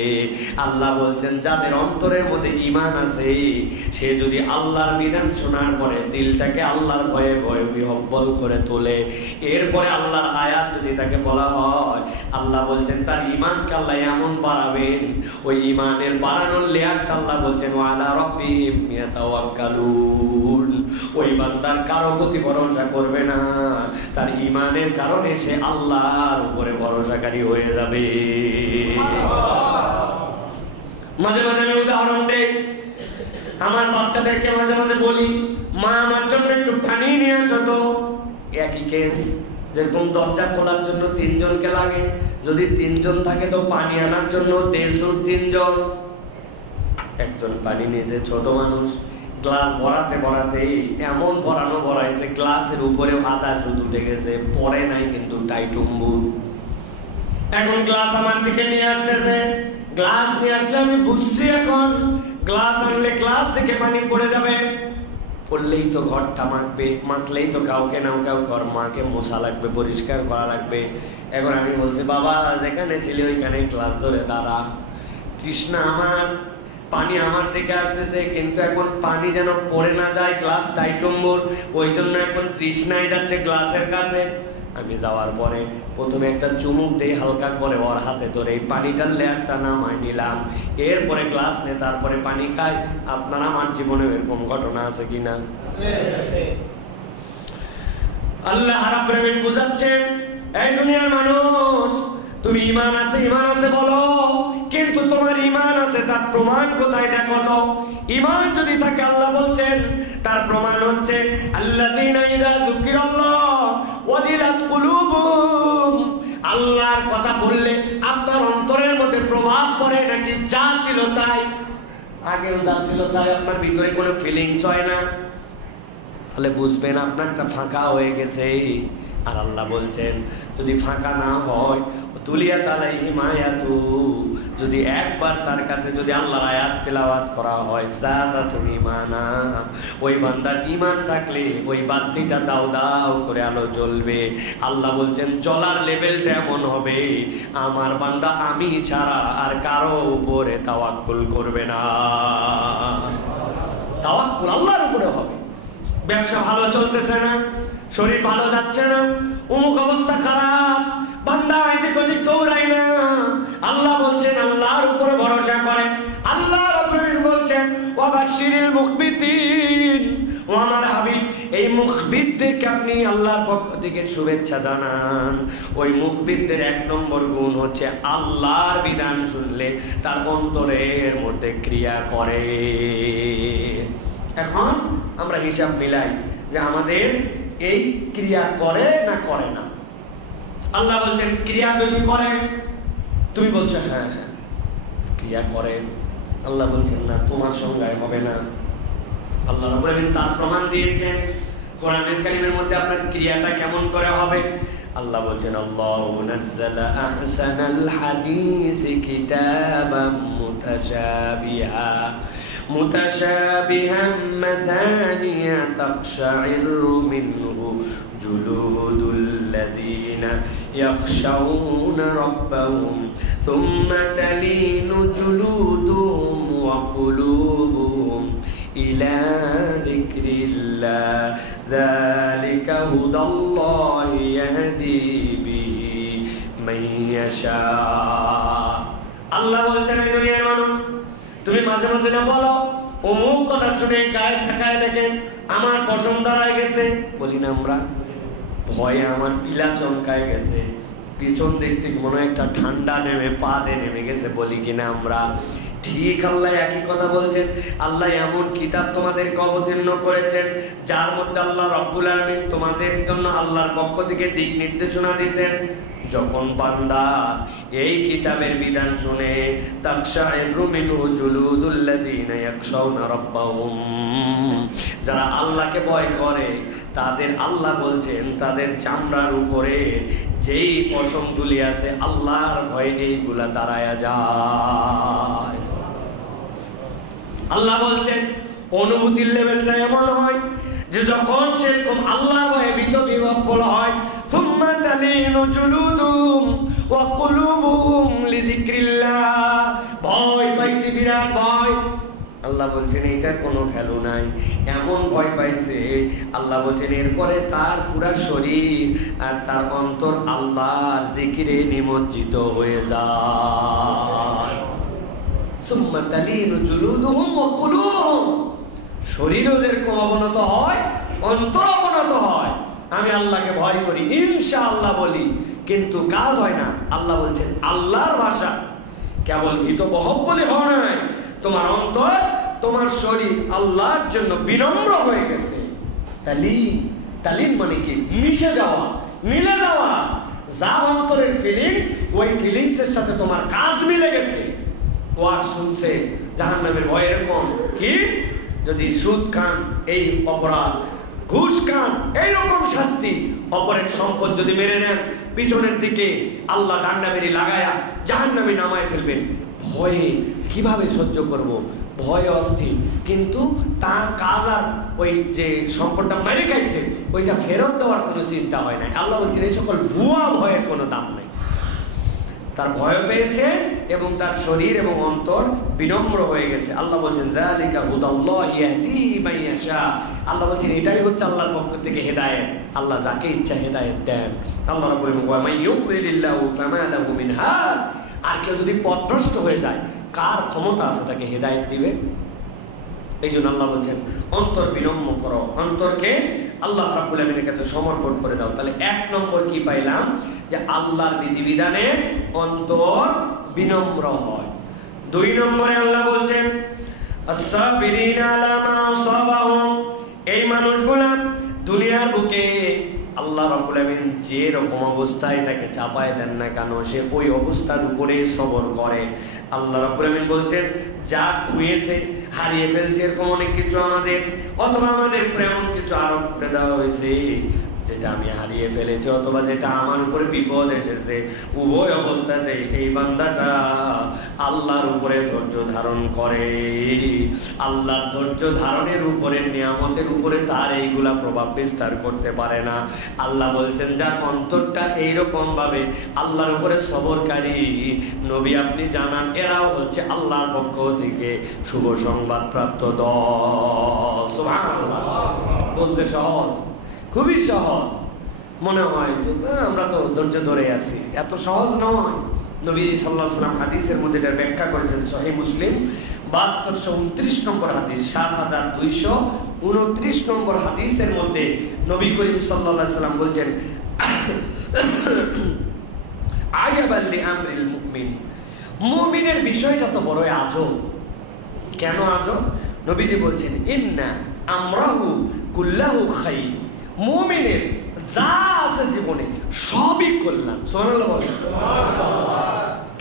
আল্লাহ বলছেন যাদের অন্তরের মধ্যে ঈমান আছে, সে যদি আল্লাহর বিধান শোনার পরে দিলটাকে আল্লাহর ভয়ে ভয়ে বিহব্বল করে তোলে, এরপরে আল্লাহর আয়াত যদি তাকে বলা হয়, আল্লাহ বলছেন তার ঈমানকে আল্লাহ এমন বাড়াবেন, ওই ঈমানের বাড়ানোর লেয়ারটা আল্লাহ বলছেন ওয়া আলা রাব্বিহিম ইয়াতাওয়াক্কালুন, ওই বান্দার কারো প্রতি ভরসা করবে না, তার ঈমানের কারণে সে আল্লাহর উপরে ভরসাকারী হয়ে যাবে। মাঝে মাঝে আমি উদাহরণ দেই, আমার বাচ্চাদেরকে মাঝে মাঝে বলি মা আমার জন্য একটু পানি নিয়ে আসো তো। একই কেস, যেরকম দরজা খোলার জন্য 3 জনকে লাগে, যদি 3 জন থাকে তো পানি আনার জন্য 3 জন। একজন পানি নিয়েছে ছোট মানুষ, গ্লাস ভরাতে ভরাতেই এমন ভরাইছে গ্লাসের উপরেও আদা শুধু উঠে গেছে, পরে নাই কিন্তু টাইটুম্বুর। এখন গ্লাস আমার দিকে নিয়ে আসতেছে, গ্লাস নিয়ে আসলে আমি বুঝছি এখন গ্লাস আনলে গ্লাস থেকে পানি পড়ে যাবে, পড়লেই তো ঘরটা মাখবে, মাখলেই তো কাউকে না কাউকে ঘর মাকে মোছা লাগবে, পরিষ্কার করা লাগবে। এখন আমি বলছি বাবা যেখানে ছিলি ওইখানে গ্লাস ধরে দাঁড়া, তৃষ্ণা আমার, পানি আমার দিকে আসতেছে, কিন্তু এখন পানি যেন পড়ে না যায়, গ্লাস টাইটম্বর, ওই জন্য এখন তৃষ্ণায় যাচ্ছে গ্লাসের কাছে। আমি যাওয়ার পরে প্রথমে একটা চুমুক দিয়ে হালকা করে ওর হাতে ধরে এই পানিটার লেয়ারটা নামায় নিলাম, এরপরে গ্লাস নিয়ে তারপরে পানি খাই। আপনার আমার জীবনে এরকম ঘটনা আছে কিনা? আল্লাহ রাব্বুল আমিন বুঝাচ্ছেন, এই দুনিয়ার মানুষ, তুমি ঈমান আছে বলো, কিন্তু তোমার ঈমান আছে তার প্রমাণ কোথায় দেখো তো। ঈমান যদি থাকে আল্লাহ বলছেন তার প্রমাণ হচ্ছে আল্লাযীনা ইযা যুকিরাল্লাহ ওয়াজিলাত কুলুবুহুম, আল্লাহর কথা বললে আপনার অন্তরের মধ্যে প্রভাব পড়ে নাকি যা ছিল তাই, আগেও যা ছিল তাই, আপনার ভিতরে কোনো ফিলিংস হয় না, তাহলে বুঝবেন আপনারটা ফাঁকা হয়ে গেছে। আর আল্লাহ বলছেন যদি ফাঁকা না হয়, তুলিয়াত আলাইহিম আয়াতু, যদি একবার তার কাছে যদি আল্লাহর আয়াত তেলাওয়াত করা হয়, যাদাতুম ঈমানা, ওই বান্দার ঈমান থাকলে ওই বাতিটা দাও দাও করে আলো জ্বলবে। আল্লাহ বলছেন চলার লেভেলটা এমন হবে আমার বান্দা আমি ছাড়া আর কারো উপরে তাওয়াক্কুল করবে না, তাওয়াক্কুল আল্লাহর উপরে হবে। ব্যবসা ভালো চলতেছে না, শরীর ভালো যাচ্ছে না, অমুক অবস্থা খারাপ, বান্দা এদিক ওদিক দৌড়াই না, আল্লাহ বলছেন আল্লাহর উপরে ভরসা করেন। আল্লাহ রাব্বুল আমিন বলছেন ওয়াবাশশিরিল মুখবিতিন, ও আমার হাবিব এই মুখবিত মুখবিদদেরকে আপনি আল্লাহর পক্ষ থেকে শুভেচ্ছা জানান। ওই মুখবিদদের 1 নম্বর গুণ হচ্ছে আল্লাহর বিধান শুনলে তার অন্তরের মধ্যে ক্রিয়া করে। এখন আমরা হিসাব মিলাই যে আমাদের এই ক্রিয়া করে না করে না। আল্লাহ বলছেন ক্রিয়া যদি করে, তুমি বলছো হ্যাঁ হ্যাঁ ক্রিয়া করে। আল্লাহ বলছেন না, তোমার সংজ্ঞায় হবে না। আল্লাহ রাব্বুল আলামিন তার প্রমাণ দিয়েছেন কোরআনের কারিমের মধ্যে আপনার ক্রিয়াটা কেমন করে হবে। আল্লাহ বলছেন আল্লাহু নাযালা আহসানাল হাদিসি কিতাবাম মুতাশাবিহাম মাসানিয়া তাকশাইরু মিনহু জুলুদুল লাযিনা ইয়াখশাউনা রাব্বাহুম সুম্মা তালিনু জুলুদুহুম ওয়া কুলুবুহুম ইলা যিকরিল্লাহ যালিকা হুদাল্লাহি ইয়াহদি বিহি মান ইয়াশা। আল্লাহ বলছেন এই দুনিয়ার মানুষ, তুমি মাঝে মাঝে না বলো অমুক কথা শুনে গায়ে থাকায় দেখেন আমার পশম দাঁড়ায় গেছে, বলি না আমরা? ভয়ে আমার পিলা চমকায় গেছে, পিছন দিক থেকে মনে হয় একটা ঠান্ডা নেমে পা দিয়ে নেমে গেছে, বলি কিনা আমরা? ঠিক আল্লাহ একই কথা বলছেন। আল্লাহ এমন কিতাব তোমাদেরকে অবতীর্ণ করেছেন যার মধ্যে আল্লাহ রাব্বুল আলামিন তোমাদের জন্য আল্লাহর পক্ষ থেকে দিক নির্দেশনা দিয়েছেন। যখন বান্দা এই কিতাবের বিধান শুনে তাকশাইরু মিনহু জুলুদুল লাযিনা ইয়াখশাউনা রাব্বাহুম, যারা আল্লাহকে ভয় করে তাদের আল্লাহ বলছেন তাদের চামড়ার উপরে যেই পশমগুলি আছে আল্লাহর ভয়ে এইগুলা দাঁড়ায়া যায়। আল্লাহ বলছেন অনুভূতির লেভেলটা এমন হয় যে যখন সেরকম আল্লাহর ভয়ে ভীত বিহ্বল হয়, সুম্মা তালিনু জুলুদুহুম ওয়া কুলুবুহুম লিযিকরিল্লাহ, ভয় পাইছে, বিরাট ভয়। আল্লাহ বলছেন এইটার কোনো ভ্যালু নাই, এমন ভয় পাইছে। আল্লাহ বলছেন এরপরে তার পুরা শরীর আর তার অন্তর আল্লাহর জিকিরে নিমজ্জিত হয়ে যায়। সুম্মা তালিনু জুলুদুহুম ওয়া কুলুবুহুম, শরীরও যেরকম অবনত হয় অন্তর অবনত হয়। আমি আল্লাহকে ভয় করি ইনশাআল্লাহ বলি, কিন্তু কাজ হয় না। আল্লাহ বলছেন আল্লাহর ভাষা কেবল ভীত বহব্বলি হও নাই, তোমার অন্তর তোমার শরীর আল্লাহর জন্য বিনম্র হয়ে গেছে। তালিম মানে কি? মিশে যাওয়া, মিলে যাওয়া। যা অন্তরের ফিলিংস, ওই ফিলিংসের সাথে তোমার কাজ মিলে গেছে। ওয়াজ শুনছে জাহান্নামের ভয় এরকম কি, যদি সুদ খান এই অপরাধ, ঘুষ খান এইরকম শাস্তি, অপরের সম্পদ যদি মেরে নেন পিছনের দিকে আল্লাহ ডান্ডা বেরি লাগায়া জাহান্নামে নামায় ফেলবেন। ভয়ে কিভাবে সহ্য করব, ভয়ে অস্থির। কিন্তু তার কাজ আর ওই যে সম্পদটা মেরে খাইছে ওইটা ফেরত দেওয়ার কোনো চিন্তা হয় না। আল্লাহ বলছেন এই সকল ভুয়া ভয়ের কোনো দাম নাই। তার ভয় পেয়েছে এবং তার শরীর এবং অন্তর বিনম্র হয়ে গেছে। আল্লাহ বলছেন যালিকা হুদাল্লাহি ইয়াহদি মান ইয়াশা। আল্লাহ বলছেন এটাই হচ্ছে আল্লাহর পক্ষ থেকে হেদায়েত। আল্লাহ যাকে ইচ্ছা হেদায়েত দেন। আল্লাহ রাব্বুল আলামিন ওয়া মান ইউদ্লিলিল্লাহু ফামা লাহু মিন হাদ। আর কেউ যদি পথভ্রষ্ট হয়ে যায় কার ক্ষমতা আছে তাকে হেদায়েত দিবে? এই জন্য আল্লাহ বলছেন অন্তর বিনম্র করো, অন্তরকে আল্লাহ রাব্বুল আলামিনের কাছে সমর্পণ করে দাও। তাহলে 1 নম্বর কি পাইলাম? যে আল্লাহর বিধিবিধানে অন্তর বিনম্র হয়। 2 নম্বরে আল্লাহ বলছেন আস-সাবিরিনা আলা মা আসাবাহুম, এই মানুষগুলা দুনিয়ার বুকে আল্লাহ রাব্বুল আলামিন যে রকম অবস্থায় তাকে চাপায় দেন না কেন সে ওই অবস্থার উপরে সবর করে। আল্লাহ রাব্বুল আলামিন বলছেন যা খুঁয়েছে হারিয়ে ফেলছে এরকম অনেক কিছু আমাদের, অথবা আমাদের এমন কিছু আরোপ করে দেওয়া হয়েছে যেটা আমি হারিয়ে ফেলেছি, অথবা যেটা আমার উপরে বিপদ এসেছে, উভয় অবস্থাতেই এই বান্দাটা আল্লাহর উপরে ধৈর্য ধারণ করে। আল্লাহর ধৈর্য ধারণের উপরে, নিয়ামতের উপরে তার এইগুলা প্রভাব বিস্তার করতে পারে না। আল্লাহ বলছেন যার অন্তরটা এইরকম ভাবে আল্লাহর উপরে সবরকারী, নবী আপনি জানান এরাও হচ্ছে আল্লাহর পক্ষ থেকে শুভ সংবাদ প্রাপ্ত দল। সুবহানাল্লাহ। বলতে সহজ, খুবই সহজ মনে হয় যে আমরা তো ধৈর্য ধরে আছি, এত সহজ নয়। নবী সাল্লাল্লাহু আলাইহি ওয়াসাল্লাম হাদিসের মধ্যে এটা ব্যাখ্যা করেছেন, সহিহ মুসলিম 7229 নম্বর হাদিস, 7229 নম্বর হাদিসের মধ্যে নবী করিম সাল্লাল্লাহু আলাইহি সাল্লাম বলছেন, আজাবাল লিআমরিল মুমিন, মুমিনের বিষয়টা তো বড়ই আজব। কেন আজব? নবীজি বলছেন, ইন্না আমরাহু কুল্লাহু খাইর, মুমিনের যা আছে জীবনে সবই কল্যাণ। সুবহানাল্লাহ বলেন।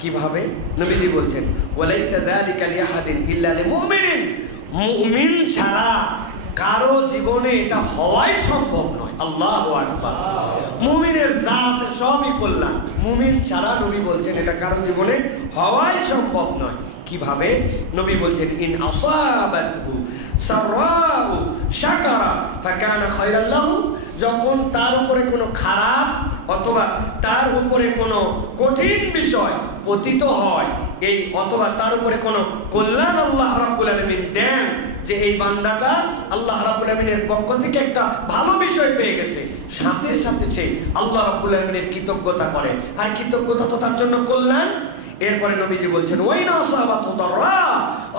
কিভাবে? নবীজি বলছেন, ওয়ালাইসা যালিকা লিআহাদিন ইল্লা লিলমুমিনিন, মুমিন ছাড়া কারো জীবনে এটা হওয়াই সম্ভব নয়। আল্লাহু আকবার। মুমিনের যা আছে সবই কল্যাণ, মুমিন ছাড়া নবী বলছেন এটা কারো জীবনে হওয়াই সম্ভব নয়। কিভাবে? নবী বলছেন, ইন আসাবাতহু সাররাউ শাকারা ফাকানা খায়রাল লাহু, যখন তার উপরে কোনো খারাপ অথবা তার উপরে কোনো কঠিন বিষয় পতিত হয়, এই অথবা তার উপরে কোনো কল্যাণ আল্লাহ রাব্বুল আলামিন দেন, যে এই বান্দাটা আল্লাহ রাব্বুল আলামিনের পক্ষ থেকে একটা ভালো বিষয় পেয়ে গেছে, সাথে সাথে সে আল্লাহ রাব্বুল আলামিনের কৃতজ্ঞতা করে, আর কৃতজ্ঞতা তো তার জন্য কল্যাণ। এরপরে নবীজি বলছেন, ওয়াইনা সাহাবাতু দাররা,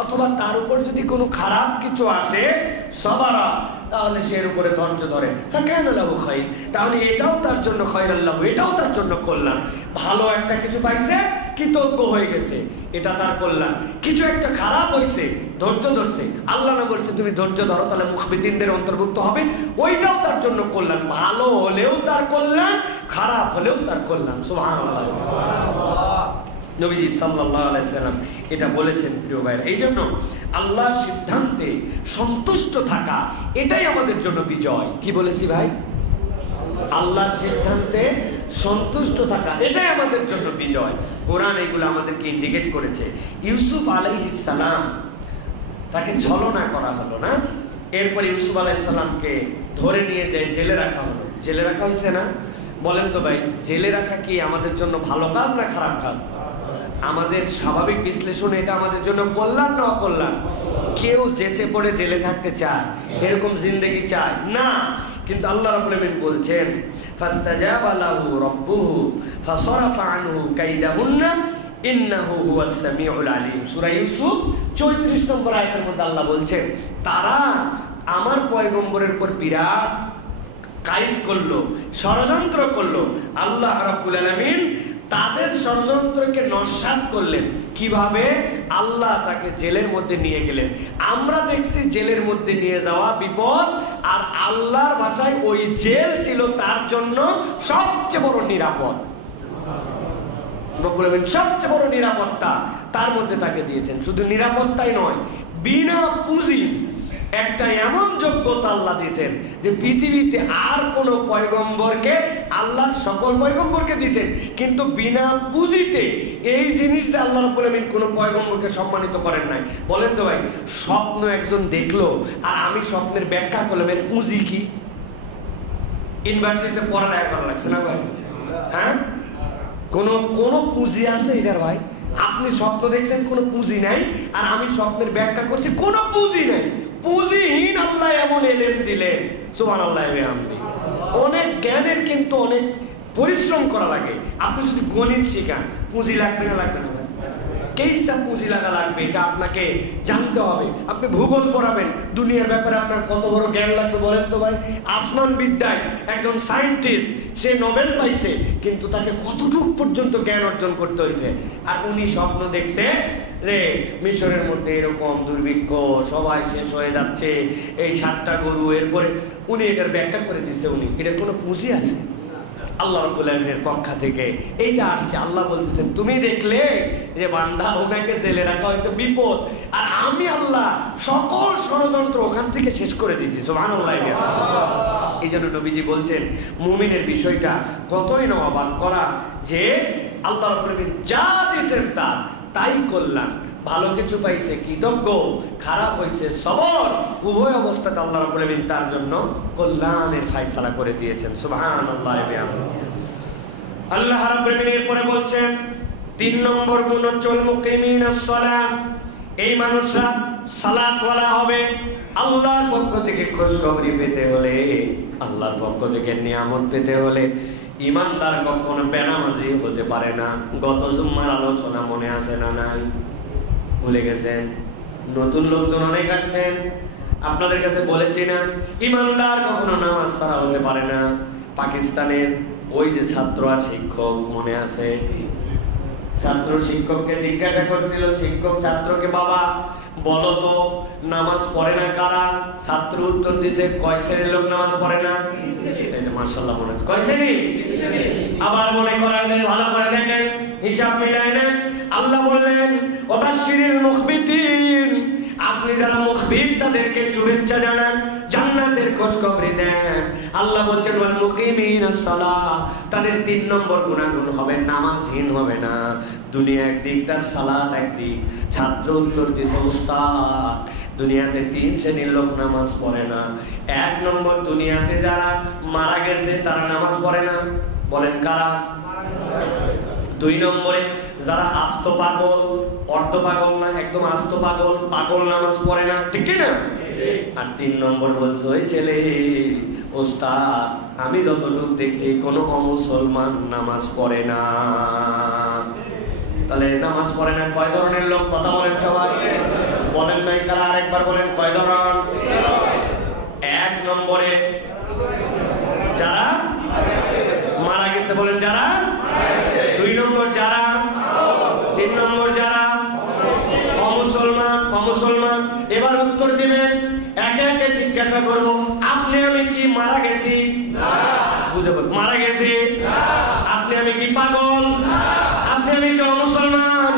অথবা তার উপর যদি কোনো খারাপ কিছু আসে, সাবারা, তাহলে সে এর উপরে ধৈর্য ধরে, ফাকানা লাহু খায়র, তাহলে এটাও তার জন্য খায়রাল্লাহু, এটাও তার জন্য কল্যাণ। ভালো একটা কিছু পাইছে, কৃতজ্ঞ হয়ে গেছে, এটা তার কল্যাণ। কিছু একটা খারাপ হয়েছে, ধৈর্য ধরছে, আল্লাহ না বলছে তুমি ধৈর্য ধরো, তাহলে মুখবিতিনদের অন্তর্ভুক্ত হবে, ওইটাও তার জন্য কল্যাণ। ভালো হলেও তার কল্যাণ, খারাপ হলেও তার কল্যাণ। সুবহানাল্লাহ। নবীজি সাল্লাল্লাহু আলাইহি সাল্লাম এটা বলেছেন। প্রিয় ভাইরা, এই জন্য আল্লাহর সিদ্ধান্তে সন্তুষ্ট থাকা এটাই আমাদের জন্য বিজয়। কি বলেছি ভাই? আল্লাহর সিদ্ধান্তে সন্তুষ্ট থাকা এটাই আমাদের জন্য বিজয়। কোরআন এগুলো আমাদেরকে ইন্ডিকেট করেছে। ইউসুফ আলাইহিস সালাম, তাকে ছলনা করা হলো না, এরপরে ইউসুফ আলাইহিস সালামকে ধরে নিয়ে যায় জেলে রাখা হলো। জেলে রাখা হয়েছে না? বলেন তো ভাই, জেলে রাখা কি আমাদের জন্য ভালো কাজ না খারাপ কাজ? আমাদের স্বাভাবিক বিশ্লেষণে এটা আমাদের জন্য কল্যাণ না অকল্যাণ? কেউ যেচে পড়ে জেলে থাকতে চায়, এরকম জিন্দেগি চায় না। কিন্তু আল্লাহ রাব্বুল আলামিন বলছেন, ফাস্তাজাবা লাহু রাব্বুহু ফাসরাফা আনহু কাইদাহুন্না ইন্নাহু হুয়াস সামিউল আলিম। সূরা ইউসুফ 34 নম্বর আয়াতের মধ্যে আল্লাহ বলছেন, তারা আমার পয়গম্বরের উপর বিরাট কায়েদ করলো, ষড়যন্ত্র করলো। আল্লাহ রাব্বুল আলামিন তাদের ষড়যন্ত্রকে নস্যাৎ করলেন। কিভাবে? আল্লাহ তাকে জেলের মধ্যে নিয়ে গেলেন। আমরা দেখছি জেলের মধ্যে নিয়ে যাওয়া বিপদ, আর আল্লাহর ভাষায় ওই জেল ছিল তার জন্য সবচেয়ে বড় নিরাপদ। সবচেয়ে বড় নিরাপত্তা তার মধ্যে তাকে দিয়েছেন। শুধু নিরাপত্তাই নয়, বিনা পুঁজি একটা এমন যোগ্যতা আল্লাহ দিয়েছেন যে পৃথিবীতে আর কোন পয়গম্বরকে, আল্লাহ সকল পয়গম্বরকে দিয়েছেন, কিন্তু বিনা পুঁজিতে এই জিনিসটা আল্লাহ রাব্বুল আলামিন কোন পয়গম্বরকে সম্মানিত করেন নাই। বলেন তো ভাই, স্বপ্ন একজন দেখলো আর আমি স্বপ্নের ব্যাখ্যা করলাম, এর পুঁজি কি? ইউনিভার্সিটিতে পড়ালেখা করা লাগছে না ভাই? হ্যাঁ, কোন পুঁজি আছে এটার ভাই? আপনি স্বপ্ন দেখছেন, কোনো পুঁজি নাই, আর আমি স্বপ্নের ব্যাখ্যা করছি, কোনো পুঁজি নাই। পুঁজিহীন আল্লাহ এমন এলেম দিলেন, সুবহানাল্লাহ। অনেক জ্ঞানের কিন্তু অনেক পরিশ্রম করা লাগে। আপনি যদি গণিত শেখান, পুঁজি লাগবে না? লাগবে না ভাই? কেইসা পুঁজি লাগবে, এটা আপনাকে জানতে হবে। আপনি ভূগোল পড়াবেন, দুনিয়ার ব্যাপারে আপনার কত বড় জ্ঞান লাগবে বলেন তো ভাই? আসমান বিদ্যায় একজন সায়েন্টিস্ট, সে নোবেল পাইছে, কিন্তু তাকে কতটুকু পর্যন্ত জ্ঞান অর্জন করতে হয়েছে। আর উনি স্বপ্ন দেখছে যে মিশরের মধ্যে এরকম দুর্ভিক্ষ, সবাই শেষ হয়ে যাচ্ছে, এই 7টা গরু, এরপরে উনি এটার ব্যাখ্যা করে দিচ্ছে। উনি এটার কোনো পুঁজি আছে? আল্লাহ রাব্বুল আলামিনের পক্ষ থেকে এইটা আসছে। আল্লাহ বলতেছেন, তুমি দেখলে যে বান্দা, ওনাকে জেলে রাখা হয়েছে বিপদ, আর আমি আল্লাহ সকল ষড়যন্ত্র ওখান থেকে শেষ করে দিয়েছি। সুবহানাল্লাহ। এই জন্য নবীজি বলছেন, মুমিনের বিষয়টা কতই না অবাক করা, যে আল্লাহ রাব্বুল আলামিন যা দিয়েছেন তাই কল্যাণ। ভালো কিছু পাইছে কৃতজ্ঞ, খারাপ হয়েছে সবর, উভয় অবস্থাতে আল্লাহ রাব্বুল আলামিন তার জন্য কল্যাণের ফয়সালা করে দিয়েছেন। সুবহানাল্লাহ। আল্লাহ রাব্বুল আলামিন এরপরে বলছেন, 3 নম্বর গুণ হচ্ছে মুকিমিনাস সালাত। এই মানুষরা সালাতওয়ালা হবে। আল্লাহর পক্ষ থেকে খোঁজখবরি পেতে হলে, আল্লাহর পক্ষ থেকে নিয়ামত পেতে হলে ইমানদার কখনো বেনামাজি হতে পারে না। গত জুম্মার আলোচনা মনে আছে না? নাই? ভুলে গেছেন? নতুন লোকজন অনেক আসছেন, আপনাদের কাছে বলেছি না ইমানদার কখনো নামাজ ছাড়া হতে পারে না। পাকিস্তানের ওই যে ছাত্র আর শিক্ষক মনে আছে, ছাত্র শিক্ষককে জিজ্ঞাসা করছিল, শিক্ষক ছাত্রকে বাবা বলো তো নামাজ পড়ে না কারা? ছাত্র উত্তর দিছে কয় শ্রেণীর লোক নামাজ পড়ে না? এই যে মাশাআল্লাহ মনে আছে, কয় শ্রেণী? আবার মনে করায় দেন, ভালো করে দেখেন, হিসাব মিলাই নেন। আল্লাহ বললেন ওয়াবাশশিরিল মুখবিতিন, আপনি যারা মুখবিত তাদেরকে শুভেচ্ছা জানান, জান্নাতের খোঁজখবর দেন। আল্লাহ বলছেন ওয়াল মুকিমিনাস সালাহ, তাদের 3 নম্বর গুণাগুণ হবে, নামাজহীন হবে না। দুনিয়া একদিক, তার সালাত একদিক। ছাত্র উত্তর দিয়েছে উস্তাদ দুনিয়াতে 3 শ্রেণীর লোক নামাজ পড়ে না। 1 নম্বর, দুনিয়াতে যারা মারা গেছে তারা নামাজ পড়ে না। বলেন কারা? 2 নম্বরে যারা আস্ত পাগল, অর্ধ পাগল না, একদম আস্ত পাগল, পাগল নামাজ পড়ে না, ঠিক না? আর 3 নম্বর বলছে ওই ছেলে ওস্তাদ আমি যতটুকু দেখছি কোনো অমুসলমান নামাজ পড়ে না। তাহলে নামাজ পড়ে না কয় ধরনের লোক? কথা বলেন সবাই, বলেন নাই কারা? আরেকবার বলেন কয় ধরন? 1 নম্বরে যারা মারা গেছে, বলেন যারা। 2 নম্বর যারা, 3 নম্বর যারা অমুসলমান। অমুসলমান এবার উত্তর দিবেন, একে একে জিজ্ঞাসা করব, আপনি আমি কি মারা গেছি? বুঝে বল, মারা গেছি। আপনি আমি কি পাগল? আপনি আমি কি অমুসলমান?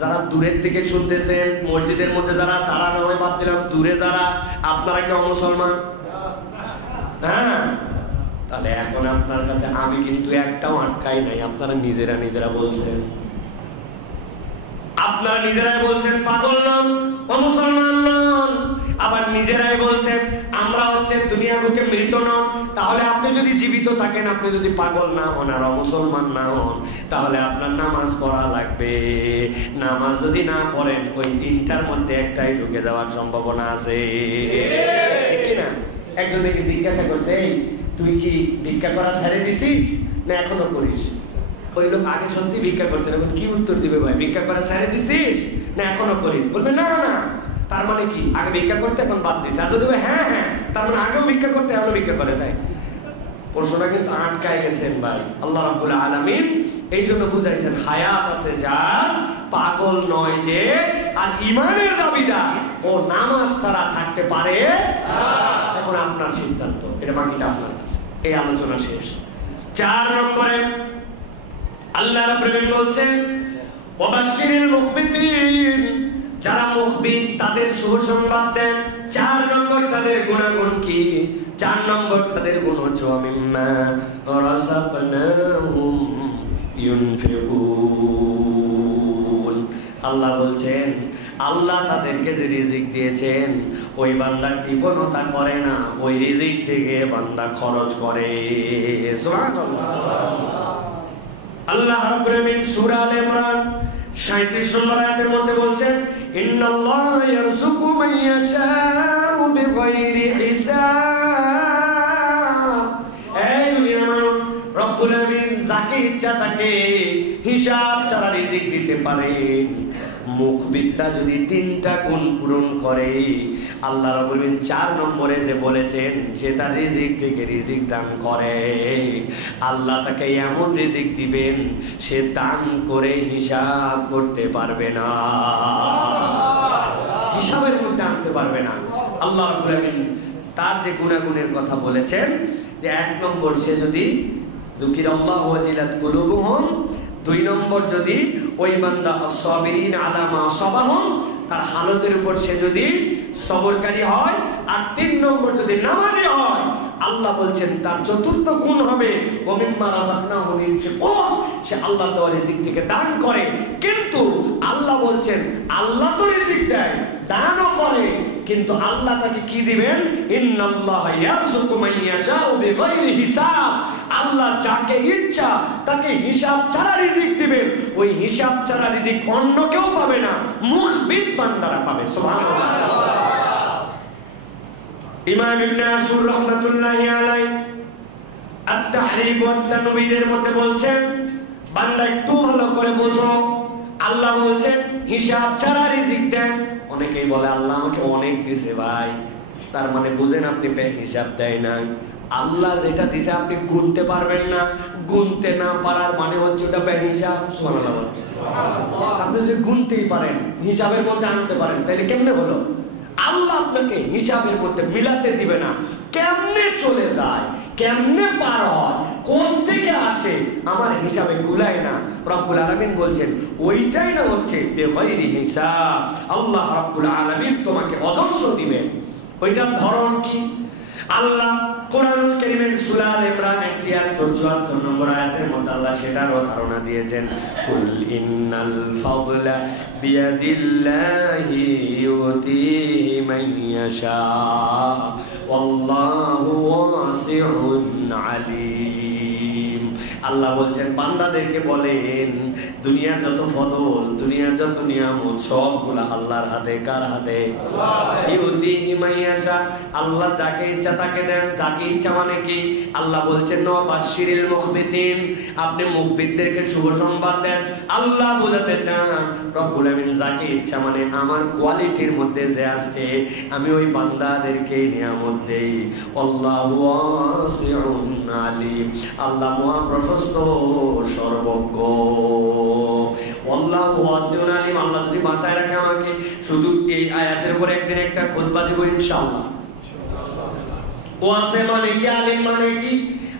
যারা দূরের থেকে শুনতেছেন মসজিদের মধ্যে যারা, তারা নয় বাদ দিলাম, দূরে যারা, আপনারা কি অমুসলমান? হ্যাঁ, তাহলে এখন আপনার কাছে আমি কিন্তু একটাও আটকাই নাই, আপনারা নিজেরা বলছেন, আপনারা নিজেরাই বলছেন পাগল নন, অমুসলমান নন, আবার নিজেরাই বলছেন আমরা হচ্ছে দুনিয়ার বুকে মৃত নন। তাহলে আপনি যদি জীবিত থাকেন, আপনি যদি পাগল না হন আর অমুসলমান না হন, তাহলে আপনার নামাজ পড়া লাগবে। নামাজ যদি না পড়েন ওই 3টার মধ্যে একটাই ঢুকে যাওয়ার সম্ভাবনা আছে, ঠিক কিনা? একজনকে জিজ্ঞাসা করছে, তুই কি ভিক্ষা করা ছেড়ে দিছিস না এখনো করিস? ওই লোক আগে সত্যি ভিক্ষা করতেন, এখন কি উত্তর দিবে ভাই? ভিক্ষা করা ছেড়ে দিছিস না এখনো করিস? বলবে না না, তার মানে কি আগে ভিক্ষা করতে এখন বাদ দিস। আর যদি হ্যাঁ হ্যাঁ, তার মানে আগেও ভিক্ষা করতে এখনো ভিক্ষা করে। তাই প্রশ্নটা কিন্তু আটকায় গেছেন ভাই। আল্লাহ রাব্বুল আলামিন এই জন্য বুঝাইছেন হায়াত আছে যার, পাগল নয় যে, আর ইমানের দাবিদার ও নামাজ ছাড়া থাকতে পারে। এখন আপনার সিদ্ধান্ত, এটা বাকিটা আপনার কাছে। এই আলোচনা শেষ। 4 নম্বরে আল্লাহ রাব্বুল আলামিন বলছেন ওয়াবাশশিরিল মুখবিতিন, যারা মুখবিত তাদের শুভ সংবাদ দেন। 4 নম্বর তাদের গুণাগুণ কি? 4 নম্বর তাদের গুণ হচ্ছে মিম্মা রাযাকনাহুম ইউনফিকুন। আল্লাহ বলছেন আল্লাহ তাদেরকে যে রিজিক দিয়েছেন ওই বান্দা কৃপণতা করে না, ওই রিজিক থেকে বান্দা খরচ করে। সুবহানাল্লাহ। আল্লাহ রাব্বুল আলামিন সূরা আলে ইমরান 37 নম্বর আয়াতের মধ্যে বলছেন ইন্নাল্লাহা ইয়ারযুকু মান ইয়াশাউ বিগাইরি হিসাব। এই দুনিয়ার মানুষ, রব্বুল আলামিন যাকে ইচ্ছা তাকে হিসাব ছাড়া রিজিক দিতে পারেন। মুখবিতরা যদি 3টা গুণ পূরণ করে, আল্লাহ রাব্বুল আলামিন 4 নম্বরে যে বলেছেন সে তার রিজিক থেকে রিজিক দান করে, আল্লাহ তাকে এমন রিজিক দিবেন সে দান করে হিসাব করতে পারবে না, হিসাবের মধ্যে আনতে পারবে না। আল্লাহ রাব্বুল আলামিন তার যে গুণাগুণের কথা বলেছেন যে 1 নম্বর সে যদি যুকিরাল্লাহু ওয়াজিলাত কুলুবুহুম, 2 নম্বর যদি ওই বান্দা আস-সাবিরিন আলা মা সাবাহুম, তার হালতের উপর সে যদি সবরকারী হয়, আর 3 নম্বর যদি নামাজি হয়, আল্লাহ বলছেন তার 4র্থ গুণ হবে ওয়া মিম্মা রাযাকনাহুম ইউনফিকুন, সে আল্লাহ দেওয়া রিজিক থেকে দান করে। কিন্তু আল্লাহ বলছেন আল্লাহ তো রিজিক দেয়, দানও করে, কিন্তু আল্লাহ তাকে কি দিবেন? ইন্নাল্লাহা ইয়ারযুকু মান ইয়াশাউ বিগাইরি হিসাব। আল্লাহ যাকে ইচ্ছা তাকে হিসাব ছাড়া রিজিক দিবেন। ওই হিসাব ছাড়া রিজিক অন্য কেউ পাবে না, মুখবিত বান্দারা পাবে। সুবহানাল্লাহ। ইমাম ইবনে আশুর রাহমাতুল্লাহি আলাইহি আত-তাহরিব ওয়াত তানবীরের মধ্যে বলছেন, বান্দা একটু ভালো করে বোঝো, আল্লাহ বলছেন হিসাব ছাড়া রিজিক দেন। অনেকেই বলে আল্লাহ আমাকে অনেক দিছে ভাই, তার মানে বুঝেন আপনি হিসাব দেয় না। আল্লাহ যেটা দিছে আপনি গুনতে পারবেন না, গুনতে না পারার মানে হচ্ছে ওটা বেহিসাব। সুবহানাল্লাহ। আপনি যদি গুনতেই পারেন, হিসাবের মধ্যে আনতে পারেন, তাহলে কেমনে হলো? আল্লাহ আপনাকে হিসাবের মধ্যে মিলাতে দিবে না। কেমনে চলে যায়, কেমনে পার হয়, কোন থেকে আসে, আমার হিসাবে গুলায় না। রব্বুল আলামিন বলছেন ওইটাই না হচ্ছে বেগাইরি হিসাব। আল্লাহ রব্বুল আলামিন তোমাকে অজস্র দিবেন। ওইটার ধরন কি? আল্লাহ কোরআনুল কারীমের সূরা আল ইমরানের 73-74 নম্বর আয়াতের মধ্যে আল্লাহ সেটারও ধারণা দিয়েছেন। কুল ইন্নাল ফাদলা বিয়াদিল্লাহি ইউতিহি মান ইয়াশা ওয়াল্লাহু ওয়াসিউন আলিম। আল্লাহ বলছেন বান্দাদেরকে বলেন দুনিয়ার যত ফদল, দুনিয়ার যত নিয়ামত সবগুলা আল্লাহর হাতে। কার হাতে? ইউতিহি মান ইয়াশা। আল্লাহ যাকে ইচ্ছা তাকে দেন। যাকে ইচ্ছা মানে কি? আল্লাহ বলছেন বাশশিরিল মুখবিতিন, আপনি মুখবিতদেরকে শুভ সংবাদ দেন। আল্লাহ বোঝাতে চান রব্বুল আমিন যাকে ইচ্ছা মানে আমার কোয়ালিটির মধ্যে যে আসছে আমি ওই বান্দাদেরকে নিয়ামত দেই। আল্লাহু ওয়াসিউন আলিম। আল্লাহ মহা প্রশস্ত সর্বজ্ঞ। আল্লাহু ওয়াসিউন আলিম। আল্লাহ যদি বাঁচায় রাখে আমাকে, শুধু এই আয়াতের উপর একদিন একটা খুতবা দেব ইনশাআল্লাহ। ওয়াসে মানে কি, আলিম মানে কি,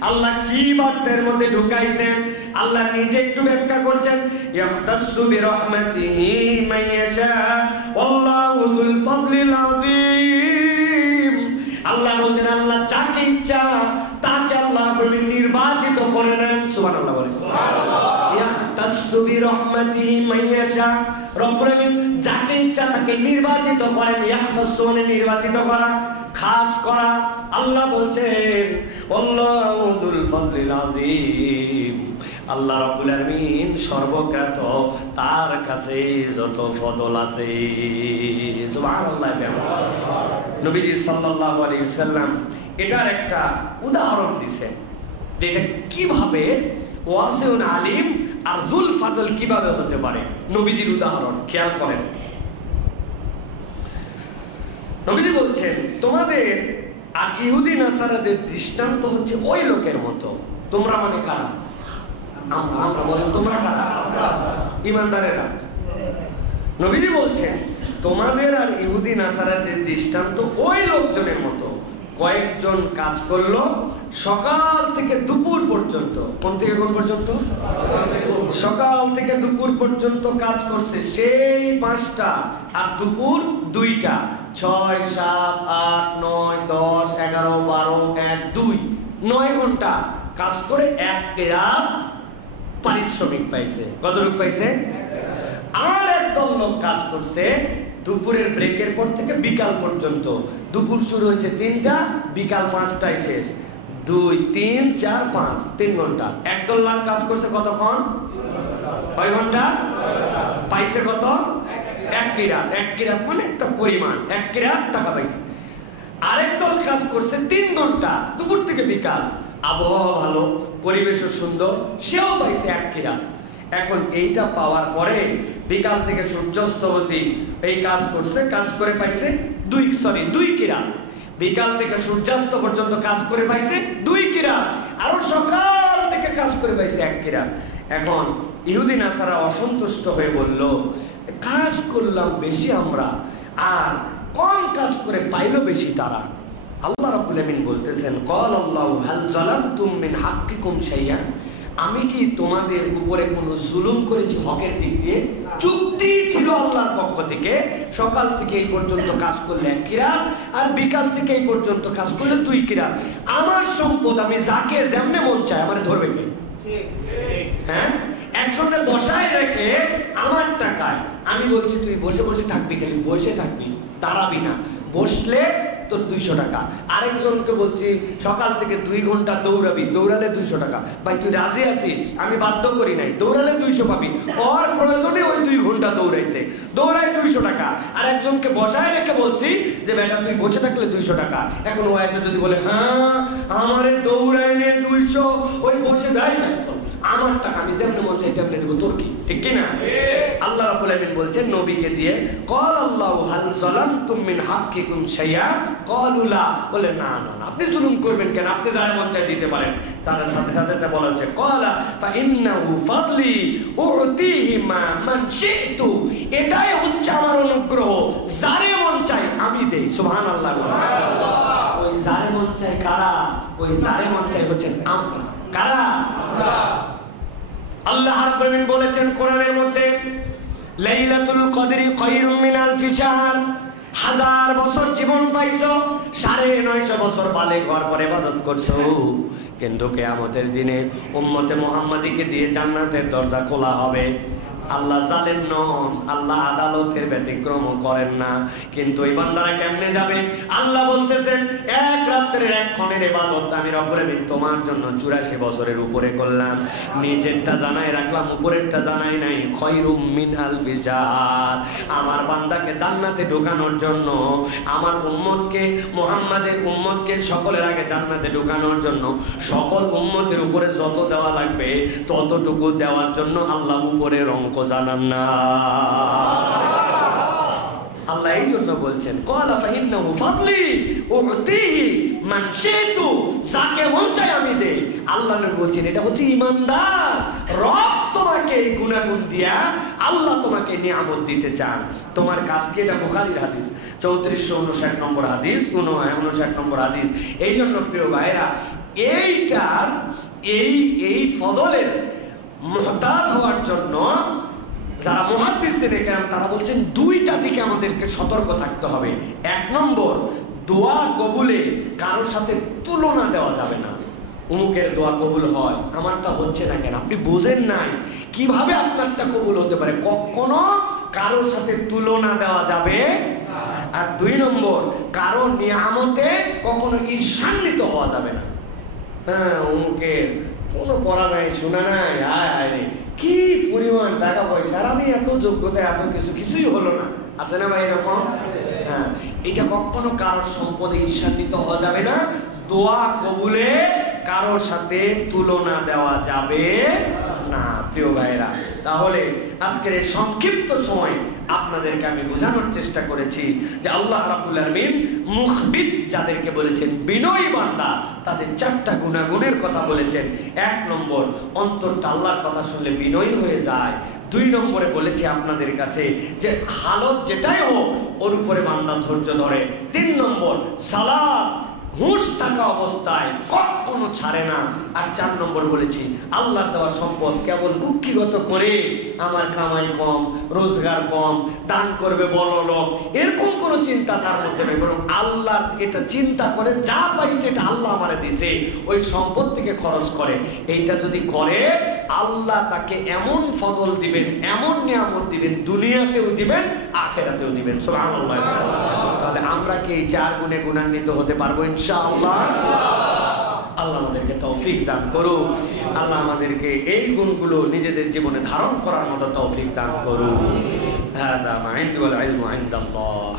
আল্লাহ কি বার্তার মধ্যে ঢুকাইছেন আল্লাহ নিজে একটু ব্যাখ্যা করছেন। ইয়াখতাসু বিরহমাতিহি মান ইয়াশা আল্লাহু যুল ফাদলিল আযীম। আল্লাহ বলেন আল্লাহ যাকে ইচ্ছা তাকে আল্লাহ রাব্বুল নির্বাচিত করে নেন। সুবহানাল্লাহ বলেন সুবহানাল্লাহ। ইয়াখতাসু বিরহমাতিহি মান ইয়াশা, রব্বুল আমিন যাকে ইচ্ছা তাকে নির্বাচিত করেন। ইয়াখতাসু মানে নির্বাচিত করা, খাস করা। আল্লাহ বলছেন আল্লাহু যুল ফাদলিল আযীম। আল্লাহ রাব্বুল আলামিন সর্বজ্ঞাত, তার কাছে যত ফদল আছে। সুবহানাল্লাহ। নবীজি সাল্লাল্লাহু আলাইহি ওয়াসাল্লাম এটার একটা উদাহরণ দিয়েছেন যে এটা কিভাবে ওয়াসিউন আলিম আর যুল ফাদল কিভাবে হতে পারে। নবীজির উদাহরণ খেয়াল করেন। নবীজি বলছেন তোমাদের আর ইহুদি নাসারাদের দৃষ্টান্ত হচ্ছে ওই লোকের মতো। তোমরা মানে কারা? আমরা। আমরা বলেন তোমরা কারা? ঈমানদারেরা। নবীজি বলছেন তোমাদের আর ইহুদি নাসারাদের দৃষ্টান্ত ওই লোকজনের মতো। কয়েকজন কাজ করলো সকাল থেকে দুপুর পর্যন্ত। কোন থেকে কোন পর্যন্ত? সকাল থেকে দুপুর পর্যন্ত কাজ করছে সেই 5টা, আর দুপুর 2টা। 6, 7, 8, 9, 10, 11, 12, 1, 2, 9 ঘন্টা কাজ করে 1 রাত পারিশ্রমিক পাইছে। কতটুকু পাইছে? আর একদল লোক কাজ করছে দুপুরের ব্রেকের পর থেকে বিকাল পর্যন্ত। দুপুর শুরু হয়েছে 3টা, বিকাল 5টায় শেষ। 2, 3, 4, 5, 3 ঘন্টা। একদল লোক কাজ করছে কতক্ষণ? 6 ঘন্টা। পাইছে কত? 1 কিরাত। 1 কিরাত মানে একটা পরিমাণ, 1 কিরাত টাকা পাইছে। আরেক দল কাজ করছে 3 ঘন্টা, দুপুর থেকে বিকাল। আবহাওয়া ভালো, পরিবেশও সুন্দর, সেও পাইছে 1 কিরাত। এখন এইটা পাওয়ার পরে বিকাল থেকে সূর্যাস্ত অবধি এই কাজ করছে, কাজ করে পাইছে 2 কিরাত। বিকাল থেকে সূর্যাস্ত পর্যন্ত কাজ করে পাইছে 2 কিরাত। আরো সকাল থেকে কাজ করে পাইছে 1 কিরাত। এখন ইহুদি নাসারা অসন্তুষ্ট হয়ে বলল কাজ করলাম বেশি আমরা, আর কম কাজ করে পাইলো বেশি তারা। আল্লাহ রাব্বুল আমিন বলতেছেন ক্বালাল্লাহু হাল যালামতুম মিন হাক্কিকুম শাইআ। আমি কি তোমাদের উপরে কোনো জুলুম করেছি হকের দিক দিয়ে? চুক্তি ছিল আল্লাহর পক্ষ থেকে, সকাল থেকে এই পর্যন্ত কাজ করলে 1 কিরাত, আর বিকাল থেকে এই পর্যন্ত কাজ করলে 2 কিরাত। আমার সম্পদ আমি যাকে যেমনে মন চায় আমার ধরবে কে? হ্যাঁ, একজনে বসায় রেখে আমার টাকায় আমি বলছি তুই বসে বসে থাকবি, খালি বসে থাকবি, দাঁড়াবি না, বসলে তোর 200 টাকা। আরেকজনকে বলছি সকাল থেকে 2 ঘন্টা দৌড়াবি, দৌড়ালে 200 টাকা। ভাই তুই রাজি আছিস? আমি বাধ্য করি নাই, দৌড়ালে 200 পাবি। ওর প্রয়োজনে ওই 2 ঘন্টা দৌড়াইছে, দৌড়ায় 200 টাকা। আর একজনকে বসায় রেখে বলছি যে বেটা তুই বসে থাকলে 200 টাকা। এখন ও এসে যদি বলে হ্যাঁ আমারে দৌড়ায় নে 200, ওই বসে দেয় না, আমার টাকা আমি যেমন মন চাই তেমনি দেব, তোর কি? ঠিক কি না? আল্লাহ রাব্বুল আলামিন বলছেন নবীকে দিয়ে, ক্বাল আল্লাহু হাল যালামতুম মিন হাক্কিকুম শাইআ ক্বালু লা, বলে না না না, আপনি জুলুম করবেন কেন, আপনি যারা মন চাই দিতে পারেন। তার সাথে সাথে বলা হচ্ছে ক্বালা ফা ইন্নাহু ফাদলি উতিহি মান শিতু, এটাই হচ্ছে আমার অনুগ্রহ, যারে মন চাই আমি দেই। সুবহানাল্লাহ। ওই যারে মন চাই কারা? ওই যারে মন চাই হচ্ছেন আমরা। কারা? আমরা। আল্লাহ রাব্বুল আলামিন বলেছেন কোরআনের মধ্যে, লাইলাতুল কদরি খায়রুম মিন আলফি শাহর, 1000 বছর জীবন পাইছো, 950 বছর বালে ঘর পরে ইবাদত করছো, কিন্তু কিয়ামতের দিনে উম্মতে মুহাম্মাদীকে দিয়ে জান্নাতের দরজা খোলা হবে। আল্লাহ জালেম নন, আল্লাহ আদালতের ব্যতিক্রম করেন না। কিন্তু এই বান্দারা কেমনে যাবে? আল্লাহ বলতেছেন এক রাত্রের এক ক্ষণের ইবাদত আমি রব্বুল আলামিন তোমার জন্য 84 বছরের উপরে করলাম। নিজেরটা জানাই রাখলাম, উপরেরটা জানাই নাই। খায়রুম মিন আলফি শাহর, আমার বান্দাকে জান্নাতে ঢোকানোর জন্য, আমার উম্মতকে, মুহাম্মাদের উম্মতকে সকলের আগে জান্নাতে ঢোকানোর জন্য সকল উম্মতের উপরে যত দেওয়া লাগবে ততটুকু দেওয়ার জন্য আল্লাহ উপরের অঙ্ক জানান না। আল্লাহ এই জন্য বলছেন ক্বালা ফা ইন্নাহু ফাদলি উতিহি মান শিতু, যাকে মন চাই আমি দেই। আল্লাহ নবী বলছেন এটা হচ্ছে ঈমানদার। রব তোমাকে এই গুণাগুণ দিয়া আল্লাহ তোমাকে নিয়ামত দিতে চান। তোমার কাজ কি? এটা বুখারীর হাদিস 3459 নম্বর হাদিস, 59 নম্বর হাদিস। এই জন্য প্রিয় ভাইরা, এইটার এই ফদলের মুহতাজ হওয়ার জন্য যারা মুহাদ্দিসিন কেরাম তারা বলছেন দুইটা দিকে আমাদেরকে সতর্ক থাকতে হবে। 1 নম্বর, দোয়া কবুলে কারোর সাথে তুলনা দেওয়া যাবে না। অমুকের দোয়া কবুল হয়, আমারটা হচ্ছে না কেন? আপনি বুঝেন নাই কিভাবে আপনারটা কবুল হতে পারে। কখনো কারোর সাথে তুলনা দেওয়া যাবে। আর 2 নম্বর, কারো নিয়ামতে কখনো ঈর্ষান্বিত হওয়া যাবে না। হ্যাঁ, অমুকের কোনো পড়া নাই, শোনা নাই, আয় আয় রে কি পরিমাণ টাকা পয়সা, আর আমি এত যোগ্যতা, এত কিছুই হলো না। আছে না ভাই এরকম? হ্যাঁ, এটা কখনো কারোর সম্পদে ঈর্ষান্বিত হওয়া যাবে না। দোয়া কবুলে কারোর সাথে তুলনা দেওয়া যাবে না প্রিয় ভাইরা। তাহলে আজকের এই সংক্ষিপ্ত সময় আপনাদেরকে আমি বোঝানোর চেষ্টা করেছি যে আল্লাহ রাব্বুল আলামিন মুখবিত যাদেরকে বলেছেন বিনয়ী বান্দা, তাদের 4টা গুণাগুণের কথা বলেছেন। 1 নম্বর, অন্তরটা আল্লাহর কথা শুনলে বিনয়ী হয়ে যায়। 2 নম্বরে বলেছি আপনাদের কাছে যে হালত যেটাই হোক ওর উপরে বান্দা ধৈর্য ধরে। 3 নম্বর, সালাত হুঁশ থাকা অবস্থায় কখনো ছাড়ে না। আর 4 নম্বর বলেছি আল্লাহর দেওয়া সম্পদ কেবল কুক্ষিগত করে আমার কামাই কম, রোজগার কম, দান করবে বড় লোক, এরকম কোনো চিন্তা তার মধ্যে নেই, বরং আল্লাহর এটা চিন্তা করে যা পাইছে এটা আল্লাহ আমারে দিছে, ওই সম্পদ থেকে খরচ করে। এইটা যদি করে আল্লাহ তাকে এমন ফদল দিবেন, এমন নিয়ামত দিবেন, দুনিয়াতেও দিবেন, আখিরাতেও দিবেন। সুবহানাল্লাহ। তাহলে আমরা কি এই 4 গুণে গুণান্বিত হতে পারবো ইনশাআল্লাহ? আল্লাহ আমাদেরকে তৌফিক দান করুন। আল্লাহ আমাদেরকে এই গুণগুলো নিজেদের জীবনে ধারণ করার মতো তৌফিক দান করুন। হাদা মা ইনদি ওয়াল ইলমু ইনদাল্লাহ।